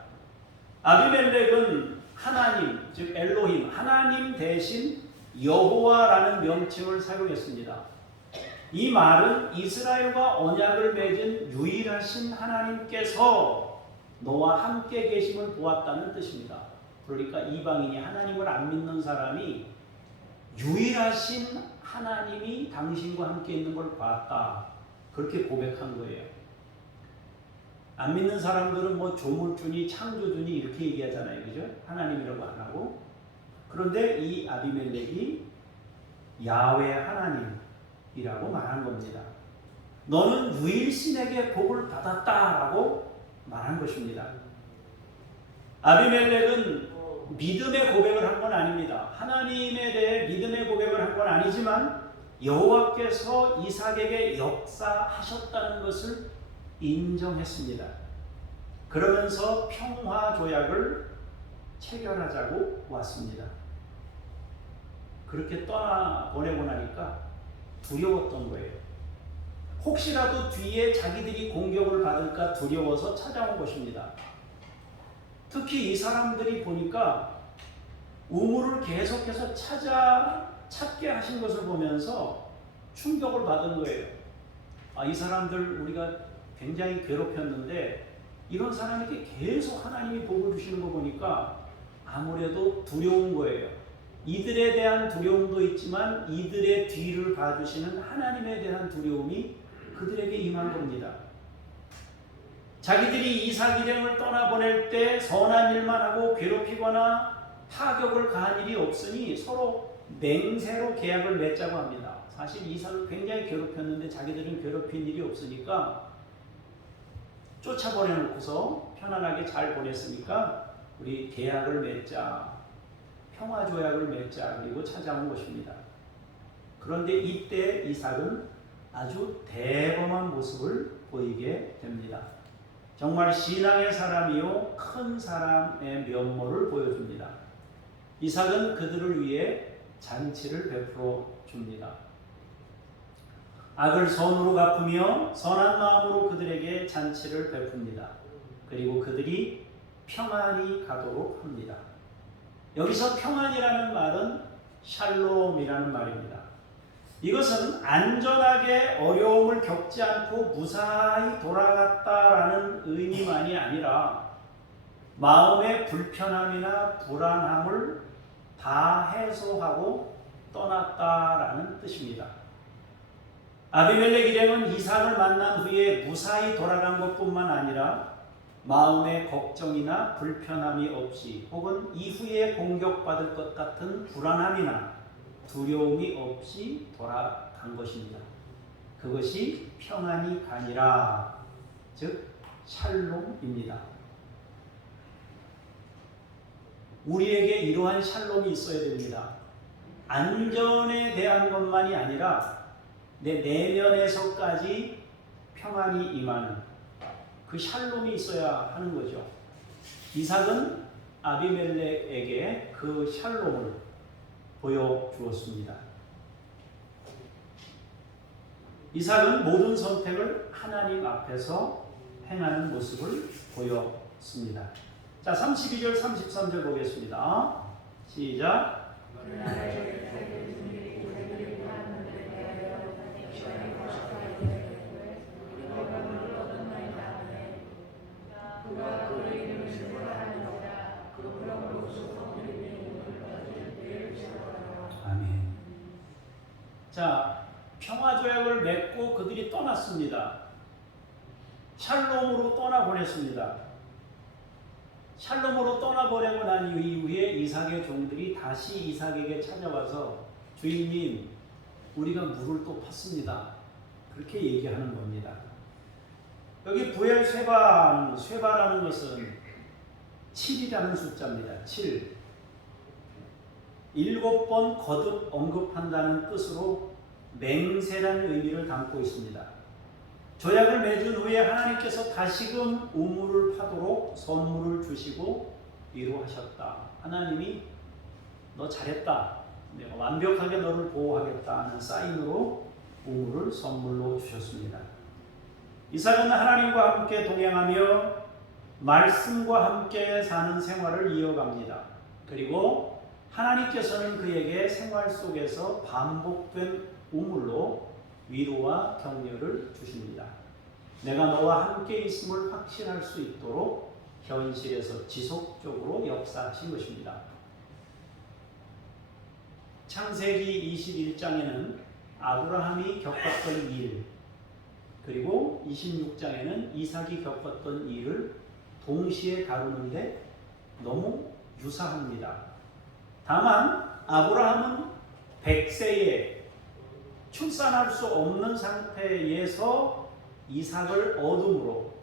아비멜렉은 하나님, 즉 엘로힘, 하나님 대신 여호와라는 명칭을 사용했습니다. 이 말은 이스라엘과 언약을 맺은 유일하신 하나님께서 너와 함께 계심을 보았다는 뜻입니다. 그러니까 이방인이 하나님을 안 믿는 사람이 유일하신 하나님이 당신과 함께 있는 걸 봤다. 그렇게 고백한 거예요. 안 믿는 사람들은 뭐 조물주니 창조주니 이렇게 얘기하잖아요. 그죠? 하나님이라고 안 하고. 그런데 이 아비멜렉이 야훼 하나님이라고 말한 겁니다. 너는 유일신에게 복을 받았다라고 말한 것입니다. 아비멜렉은 믿음의 고백을 한 건 아닙니다. 하나님에 대해 믿음의 고백을 한 건 아니지만 여호와께서 이삭에게 역사하셨다는 것을 인정했습니다. 그러면서 평화 조약을 체결하자고 왔습니다. 그렇게 떠나보내고 나니까 두려웠던 거예요. 혹시라도 뒤에 자기들이 공격을 받을까 두려워서 찾아온 것입니다. 특히 이 사람들이 보니까 우물을 계속해서 찾게 하신 것을 보면서 충격을 받은 거예요. 이 사람들 우리가 굉장히 괴롭혔는데 이런 사람에게 계속 하나님이 복을 주시는 거 보니까 아무래도 두려운 거예요. 이들에 대한 두려움도 있지만 이들의 뒤를 봐주시는 하나님에 대한 두려움이 그들에게 임한 겁니다. 자기들이 이삭 일행을 떠나보낼 때 선한 일만 하고 괴롭히거나 타격을 가한 일이 없으니 서로 맹세로 계약을 맺자고 합니다. 사실 이삭을 굉장히 괴롭혔는데 자기들은 괴롭힌 일이 없으니까 쫓아보내놓고서 편안하게 잘 보냈으니까 우리 계약을 맺자, 평화조약을 맺자, 그리고 찾아온 것입니다. 그런데 이때 이삭은 아주 대범한 모습을 보이게 됩니다. 정말 신앙의 사람이요 큰 사람의 면모를 보여줍니다. 이삭은 그들을 위해 잔치를 베풀어 줍니다. 악을 선으로 갚으며 선한 마음으로 그들에게 잔치를 베풉니다. 그리고 그들이 평안히 가도록 합니다. 여기서 평안이라는 말은 샬롬이라는 말입니다. 이것은 안전하게 어려움을 겪지 않고 무사히 돌아갔다라는 의미만이 아니라 마음의 불편함이나 불안함을 다 해소하고 떠났다라는 뜻입니다. 아비멜렉 일행은 이삭을 만난 후에 무사히 돌아간 것뿐만 아니라 마음의 걱정이나 불편함이 없이 혹은 이후에 공격받을 것 같은 불안함이나 두려움이 없이 돌아간 것입니다. 그것이 평안히 가니라, 즉 샬롬입니다. 우리에게 이러한 샬롬이 있어야 됩니다. 안전에 대한 것만이 아니라 내 내면에서까지 평안이 임하는 그 샬롬이 있어야 하는 거죠. 이삭은 아비멜렉에게 그 샬롬을 보여주었습니다. 이삭은 모든 선택을 하나님 앞에서 행하는 모습을 보였습니다. 자, 32절 33절 보겠습니다. 시작. 아멘. 자, 평화조약을 맺고 그들이 떠났습니다. 샬롬으로 떠나보냈습니다. 샬롬으로 떠나보내고 난 이후에 이삭의 종들이 다시 이삭에게 찾아와서 주인님, 우리가 물을 또 팠습니다. 그렇게 얘기하는 겁니다. 여기 부엘 쇠바라는 것은 7이라는 숫자입니다. 7. 7번 거듭 언급한다는 뜻으로 맹세라는 의미를 담고 있습니다. 조약을 맺은 후에 하나님께서 다시금 우물을 파도록 선물을 주시고 위로하셨다. 하나님이 너 잘했다. 내가 완벽하게 너를 보호하겠다 하는 사인으로 우물을 선물로 주셨습니다. 이삭은 하나님과 함께 동행하며 말씀과 함께 사는 생활을 이어갑니다. 그리고 하나님께서는 그에게 생활 속에서 반복된 우물로 위로와 격려를 주십니다. 내가 너와 함께 있음을 확신할 수 있도록 현실에서 지속적으로 역사하신 것입니다. 창세기 21장에는 아브라함이 겪었던 일, 그리고 26장에는 이삭이 겪었던 일을 동시에 다루는데 너무 유사합니다. 다만 아브라함은 100세에 출산할 수 없는 상태에서 이삭을 얻음으로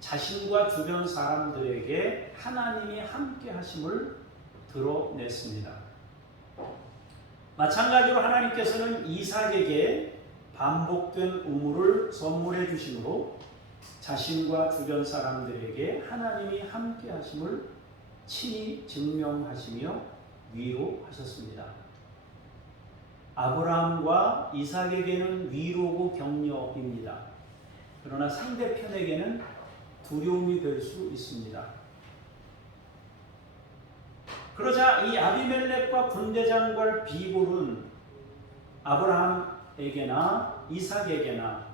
자신과 주변 사람들에게 하나님이 함께 하심을 드러냈습니다. 마찬가지로 하나님께서는 이삭에게 반복된 우물을 선물해 주심으로 자신과 주변 사람들에게 하나님이 함께 하심을 친히 증명하시며 위로하셨습니다. 아브라함과 이삭에게는 위로고 격려입니다. 그러나 상대편에게는 두려움이 될 수 있습니다. 그러자 이 아비멜렉과 군대장관 비볼은 아브라함에게나 이삭에게나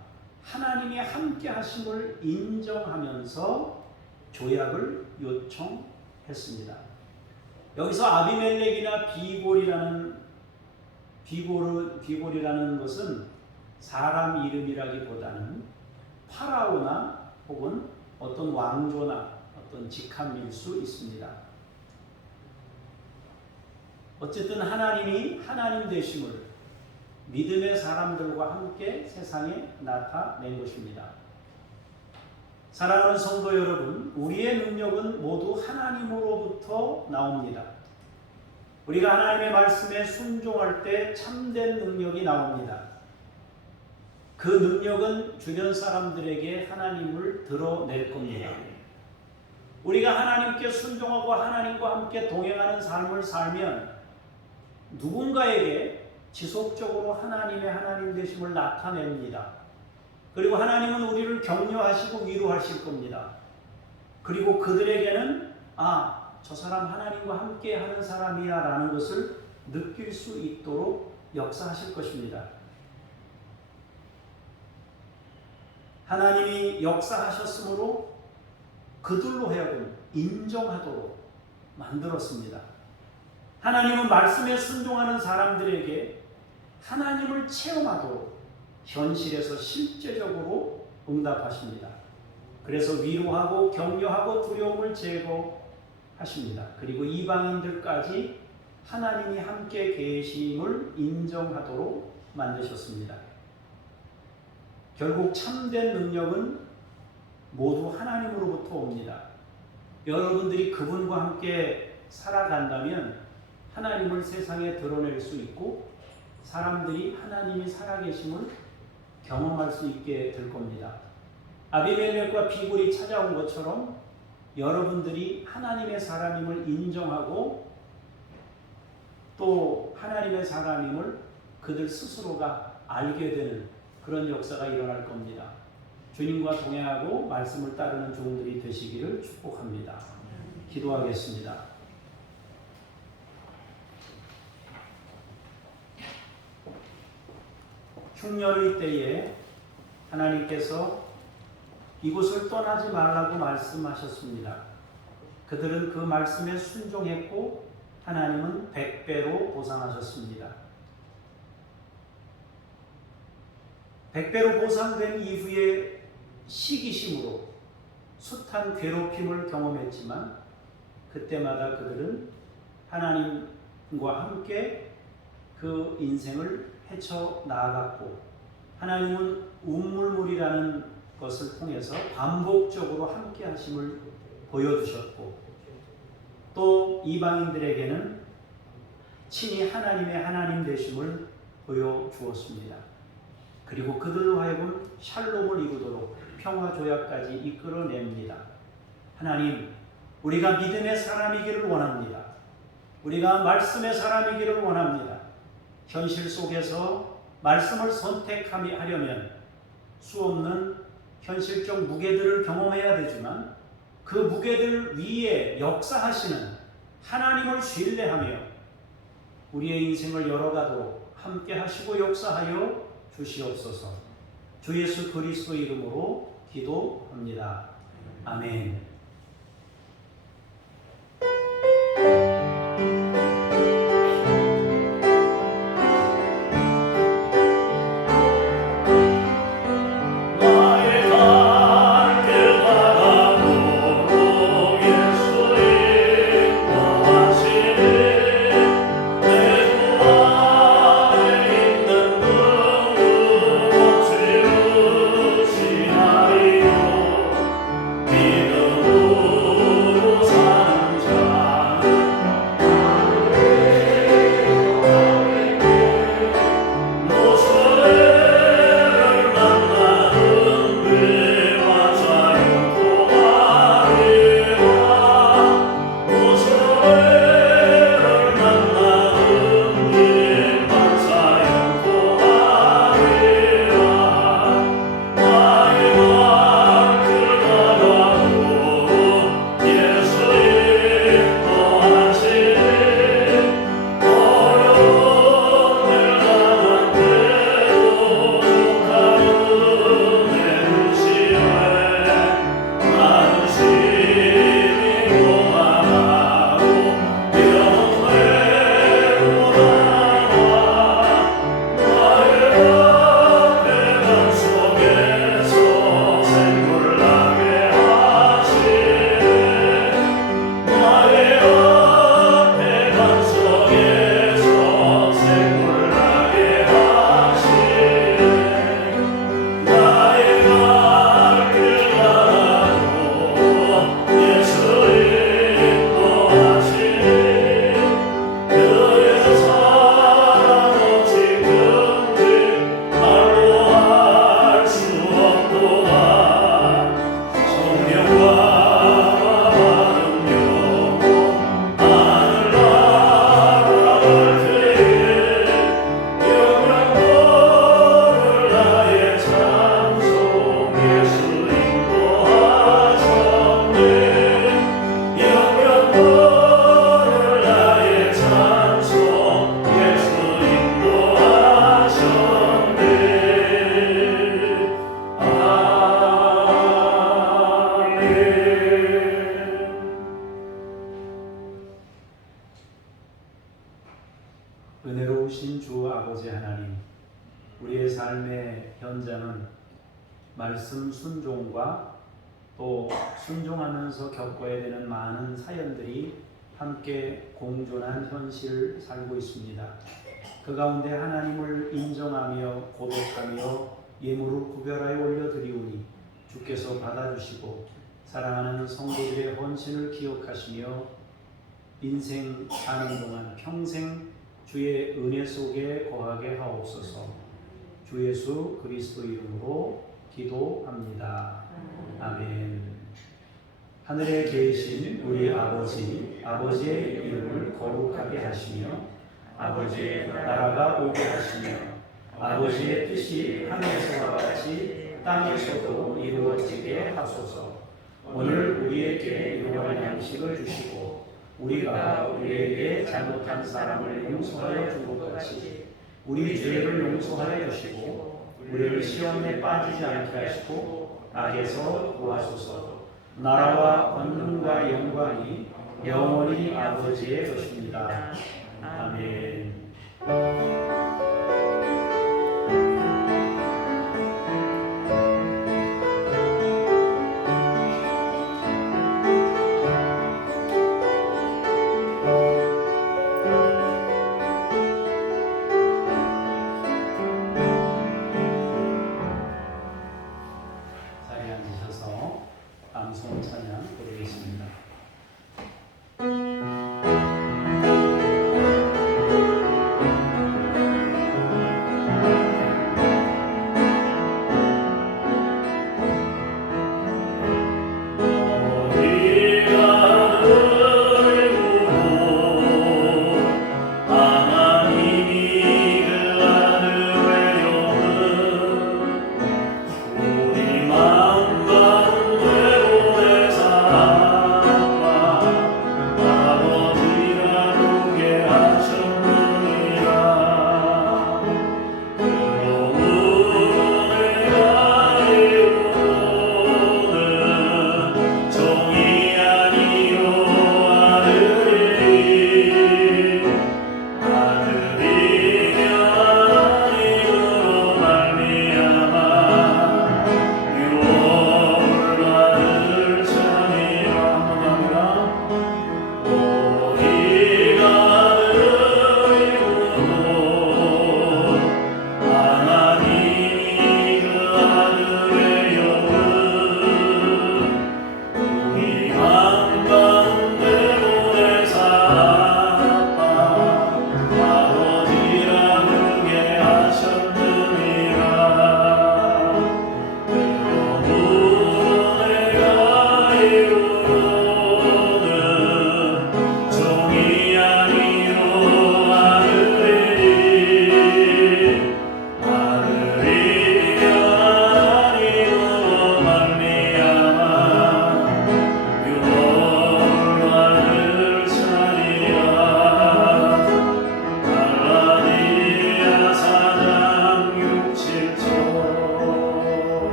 하나님이 함께 하심을 인정하면서 조약을 요청했습니다. 여기서 아비멜렉이나 비볼이라는 것은 사람 이름이라기보다는 파라오나 혹은 어떤 왕조나 어떤 직함일 수 있습니다. 어쨌든 하나님이 하나님 되심을 믿음의 사람들과 함께 세상에 나타낸 것입니다. 사랑하는 성도 여러분, 우리의 능력은 모두 하나님으로부터 나옵니다. 우리가 하나님의 말씀에 순종할 때 참된 능력이 나옵니다. 그 능력은 주변 사람들에게 하나님을 드러낼 겁니다. 우리가 하나님께 순종하고 하나님과 함께 동행하는 삶을 살면 누군가에게 지속적으로 하나님의 하나님 되심을 나타냅니다. 그리고 하나님은 우리를 격려하시고 위로하실 겁니다. 그리고 그들에게는 저 사람 하나님과 함께 하는 사람이야 라는 것을 느낄 수 있도록 역사하실 것입니다. 하나님이 역사하셨으므로 그들로 하여금 인정하도록 만들었습니다. 하나님은 말씀에 순종하는 사람들에게 하나님을 체험하도록 현실에서 실제적으로 응답하십니다. 그래서 위로하고 격려하고 두려움을 제거하십니다. 그리고 이방인들까지 하나님이 함께 계심을 인정하도록 만드셨습니다. 결국 참된 능력은 모두 하나님으로부터 옵니다. 여러분들이 그분과 함께 살아간다면 하나님을 세상에 드러낼 수 있고 사람들이 하나님이 살아계심을 경험할 수 있게 될 겁니다. 아비멜렉과 비굴이 찾아온 것처럼 여러분들이 하나님의 사람임을 인정하고 또 하나님의 사람임을 그들 스스로가 알게 되는 그런 역사가 일어날 겁니다. 주님과 동행하고 말씀을 따르는 종들이 되시기를 축복합니다. 기도하겠습니다. 흉년의 때에 하나님께서 이곳을 떠나지 말라고 말씀하셨습니다. 그들은 그 말씀에 순종했고 하나님은 100배로 보상하셨습니다. 100배로 보상된 이후에 시기심으로 숱한 괴롭힘을 경험했지만 그때마다 그들은 하나님과 함께 그 인생을 헤쳐나아갔고 하나님은 운물물이라는 것을 통해서 반복적으로 함께 하심을 보여주셨고 또 이방인들에게는 친히 하나님의 하나님 되심을 보여주었습니다. 그리고 그들로 하여금 샬롬을 이루도록 평화조약까지 이끌어냅니다. 하나님, 우리가 믿음의 사람이기를 원합니다. 우리가 말씀의 사람이기를 원합니다. 현실 속에서 말씀을 선택하려면 수없는 현실적 무게들을 경험해야 되지만 그 무게들 위에 역사하시는 하나님을 신뢰하며 우리의 인생을 열어가도록 함께 하시고 역사하여 주시옵소서. 주 예수 그리스도 이름으로 기도합니다. 아멘. 은혜로우신 주 아버지 하나님, 우리의 삶의 현장은 말씀 순종과 또 순종하면서 겪어야 되는 많은 사연들이 함께 공존한 현실을 살고 있습니다. 그 가운데 하나님을 인정하며 고백하며 예물을 구별하여 올려드리오니 주께서 받아주시고 사랑하는 성도들의 헌신을 기억하시며 인생 사는 동안 평생 주의 은혜 속에 거하게 하옵소서. 주 예수 그리스도 이름으로 기도합니다. 아멘. 하늘에 계신 우리 아버지의 이름을 거룩하게 하시며 아버지의 나라가 오게 하시며 아버지의 뜻이 하늘에서와 같이 땅에서도 이루어지게 하소서. 오늘 우리에게 일용할 양식을 주시고 우리가 우리에게 잘못한 사람을 용서하여 준 것 같이 우리 죄를 용서하여 주시고 우리를 시험에 빠지지 않게 하시고 악에서 구하소서. 나라와 권능과 영광이 영원히 아버지의 것입니다. 아멘. 자리에 앉으셔서 감송 찬양 부르겠습니다.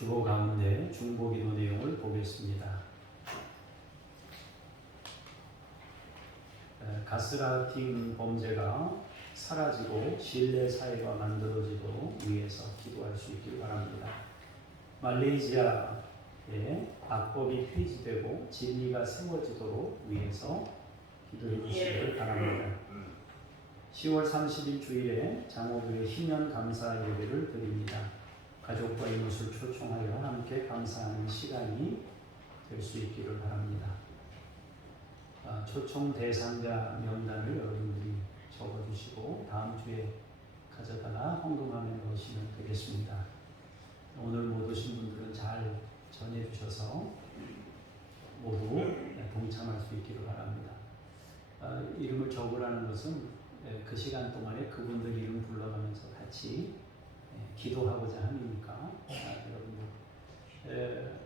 주보 가운데 중보기도 내용을 보겠습니다. 가스라이팅 범죄가 사라지고 신뢰 사회가 만들어지도록 위해서 기도할 수 있길 바랍니다. 말레이시아에 악법이 폐지되고 진리가 세워지도록 위해서 기도해 주시길 바랍니다. 10월 30일 주일에 장호교회 희년 감사 예배를 드립니다. 가족과 이웃을 초청하여 함께 감사하는 시간이 될 수 있기를 바랍니다. 초청 대상자 명단을 여러분들이 적어주시고 다음 주에 가져다가 헌금함에 넣으시면 되겠습니다. 오늘 못 오신 분들은 잘 전해주셔서 모두 동참할 수 있기를 바랍니다. 이름을 적으라는 것은 그 시간 동안에 그분들 이름 불러가면서 같이 기도하고자 함이니까 여러분들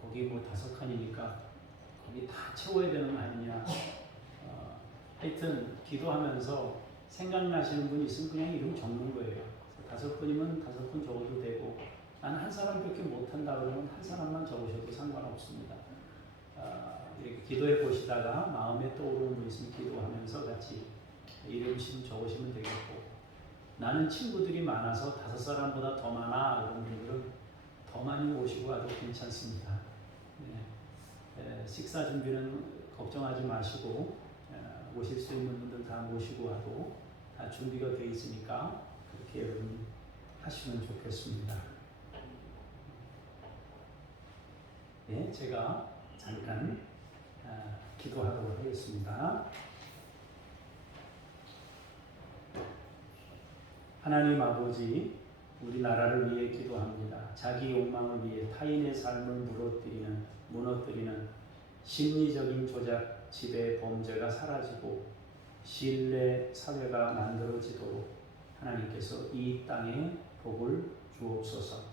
거기 뭐 5칸이니까 거기 다 채워야 되는 거 아니냐. 하여튼 기도하면서 생각나시는 분이 있으면 그냥 이름 적는 거예요. 5분이면 5분 적어도 되고 나는 한 사람밖에 못한다 그러면 한 사람만 적으셔도 상관없습니다. 이렇게 기도해 보시다가 마음에 떠오르는 분 있으면 기도하면서 같이 이름씩 적으시면 되겠고 나는 친구들이 많아서 5사람보다 더 많아 이런 분들은 더 많이 오시고 와도 괜찮습니다. 식사 준비는 걱정하지 마시고 오실 수 있는 분들 다 모시고 와도 다 준비가 되어 있으니까 그렇게 여러분 하시면 좋겠습니다. 제가 잠깐 기도하도록 하겠습니다. 하나님 아버지, 우리나라를 위해 기도합니다. 자기 욕망을 위해 타인의 삶을 무너뜨리는 심리적인 조작, 지배, 범죄가 사라지고 신뢰 사회가 만들어지도록 하나님께서 이 땅에 복을 주옵소서.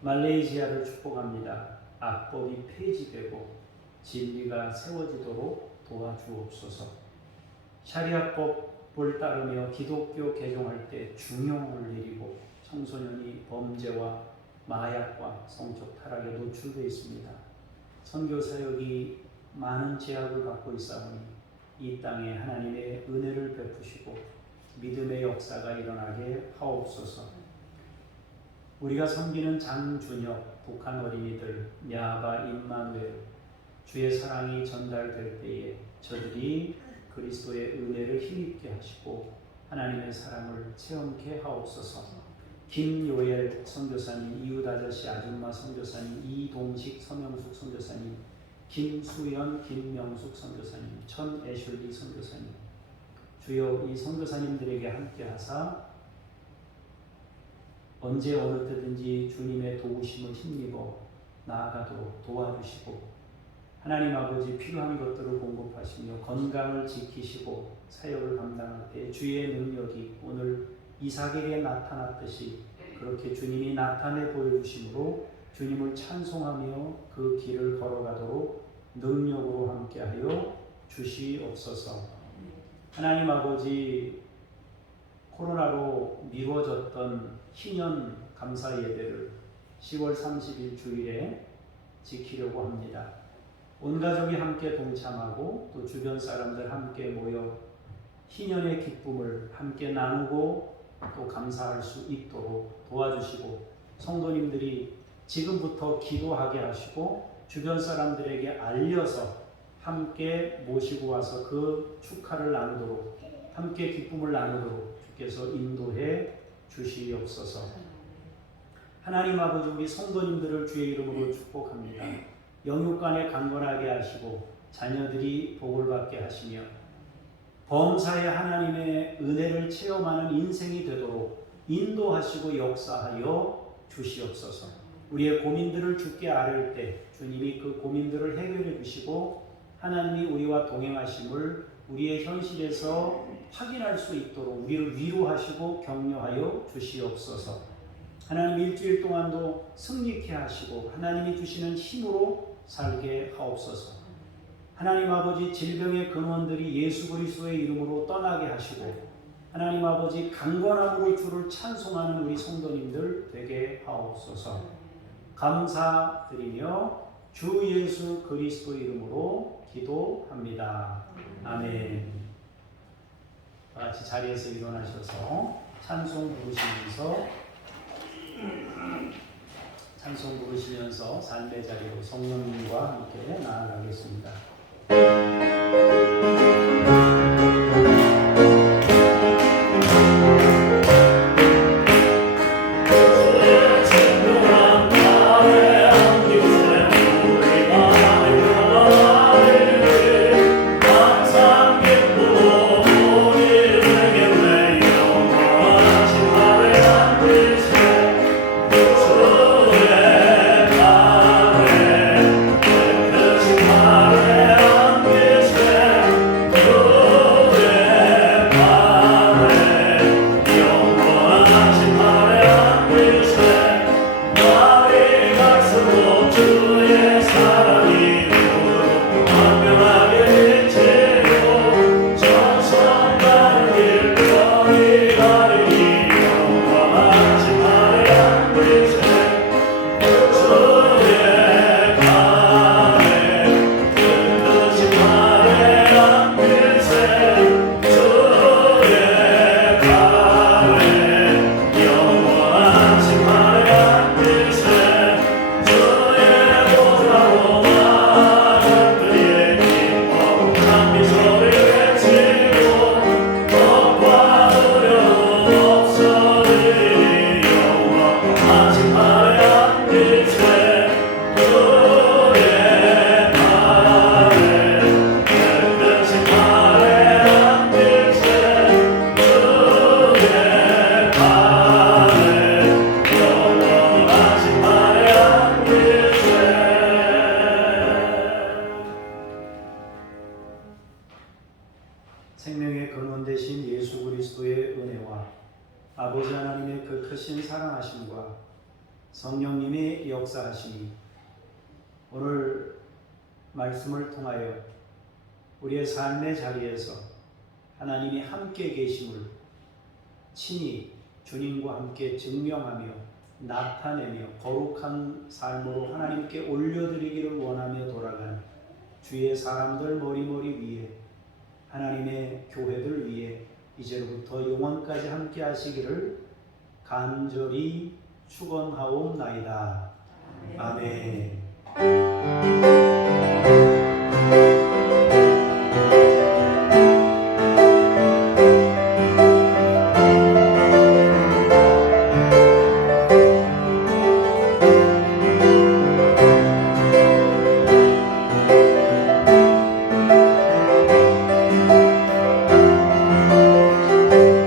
말레이시아를 축복합니다. 악법이 폐지되고 진리가 세워지도록 도와주옵소서. 샤리아법을 따르며 기독교 개종할 때 중형을 내리고 청소년이 범죄와 마약과 성적 타락에 노출되어 있습니다. 선교 사역이 많은 제약을 받고 있사오니 이 땅에 하나님의 은혜를 베푸시고 믿음의 역사가 일어나게 하옵소서. 우리가 섬기는 장준혁, 북한 어린이들, 야바, 임마누엘, 주의 사랑이 전달될 때에 저들이 그리스도의 은혜를 힘입게 하시고 하나님의 사랑을 체험케 하옵소서. 김요엘 선교사님, 이웃아저씨 아줌마 선교사님, 이동식 서명숙 선교사님, 김수연 김명숙 선교사님, 천애슐리 선교사님, 주여 이 선교사님들에게 함께하사 언제 어느 때든지 주님의 도우심을 힘입어 나아가도록 도와주시고 하나님 아버지 필요한 것들을 공급하시며 건강을 지키시고 사역을 감당할 때 주의 능력이 오늘 이삭에게 나타났듯이 그렇게 주님이 나타내 보여주심으로 주님을 찬송하며 그 길을 걸어가도록 능력으로 함께하여 주시옵소서. 하나님 아버지, 코로나로 미뤄졌던 희년 감사 예배를 10월 30일 주일에 지키려고 합니다. 온 가족이 함께 동참하고 또 주변 사람들 함께 모여 희년의 기쁨을 함께 나누고 또 감사할 수 있도록 도와주시고 성도님들이 지금부터 기도하게 하시고 주변 사람들에게 알려서 함께 모시고 와서 그 축하를 나누도록 함께 기쁨을 나누도록 주께서 인도해 주시옵소서. 하나님 아버지, 우리 성도님들을 주의 이름으로 축복합니다. 영육간에 강건하게 하시고 자녀들이 복을 받게 하시며 범사에 하나님의 은혜를 체험하는 인생이 되도록 인도하시고 역사하여 주시옵소서. 우리의 고민들을 주께 아뢰을 때 주님이 그 고민들을 해결해 주시고 하나님이 우리와 동행하심을 우리의 현실에서 확인할 수 있도록 우리를 위로하시고 격려하여 주시옵소서. 하나님 일주일 동안도 승리케 하시고 하나님이 주시는 힘으로 살게 하옵소서. 하나님 아버지, 질병의 근원들이 예수 그리스도의 이름으로 떠나게 하시고 하나님 아버지, 강건함으로 주를 찬송하는 우리 성도님들 되게 하옵소서. 감사드리며 주 예수 그리스도 이름으로 기도합니다. 아멘. 같이 자리에서 일어나셔서 찬송 부르시면서 삶의 자리로 성령님과 함께 나아가겠습니다. Oh 아버지 하나님의 그 크신 사랑하심과 성령님의 역사하심이 오늘 말씀을 통하여 우리의 삶의 자리에서 하나님이 함께 계심을 친히 주님과 함께 증명하며 나타내며 거룩한 삶으로 하나님께 올려드리기를 원하며 돌아가는 주의 사람들 머리머리 위에 하나님의 교회들 위에 이제로부터 영원까지 함께 하시기를 간절히 축원하옵나이다. 아멘.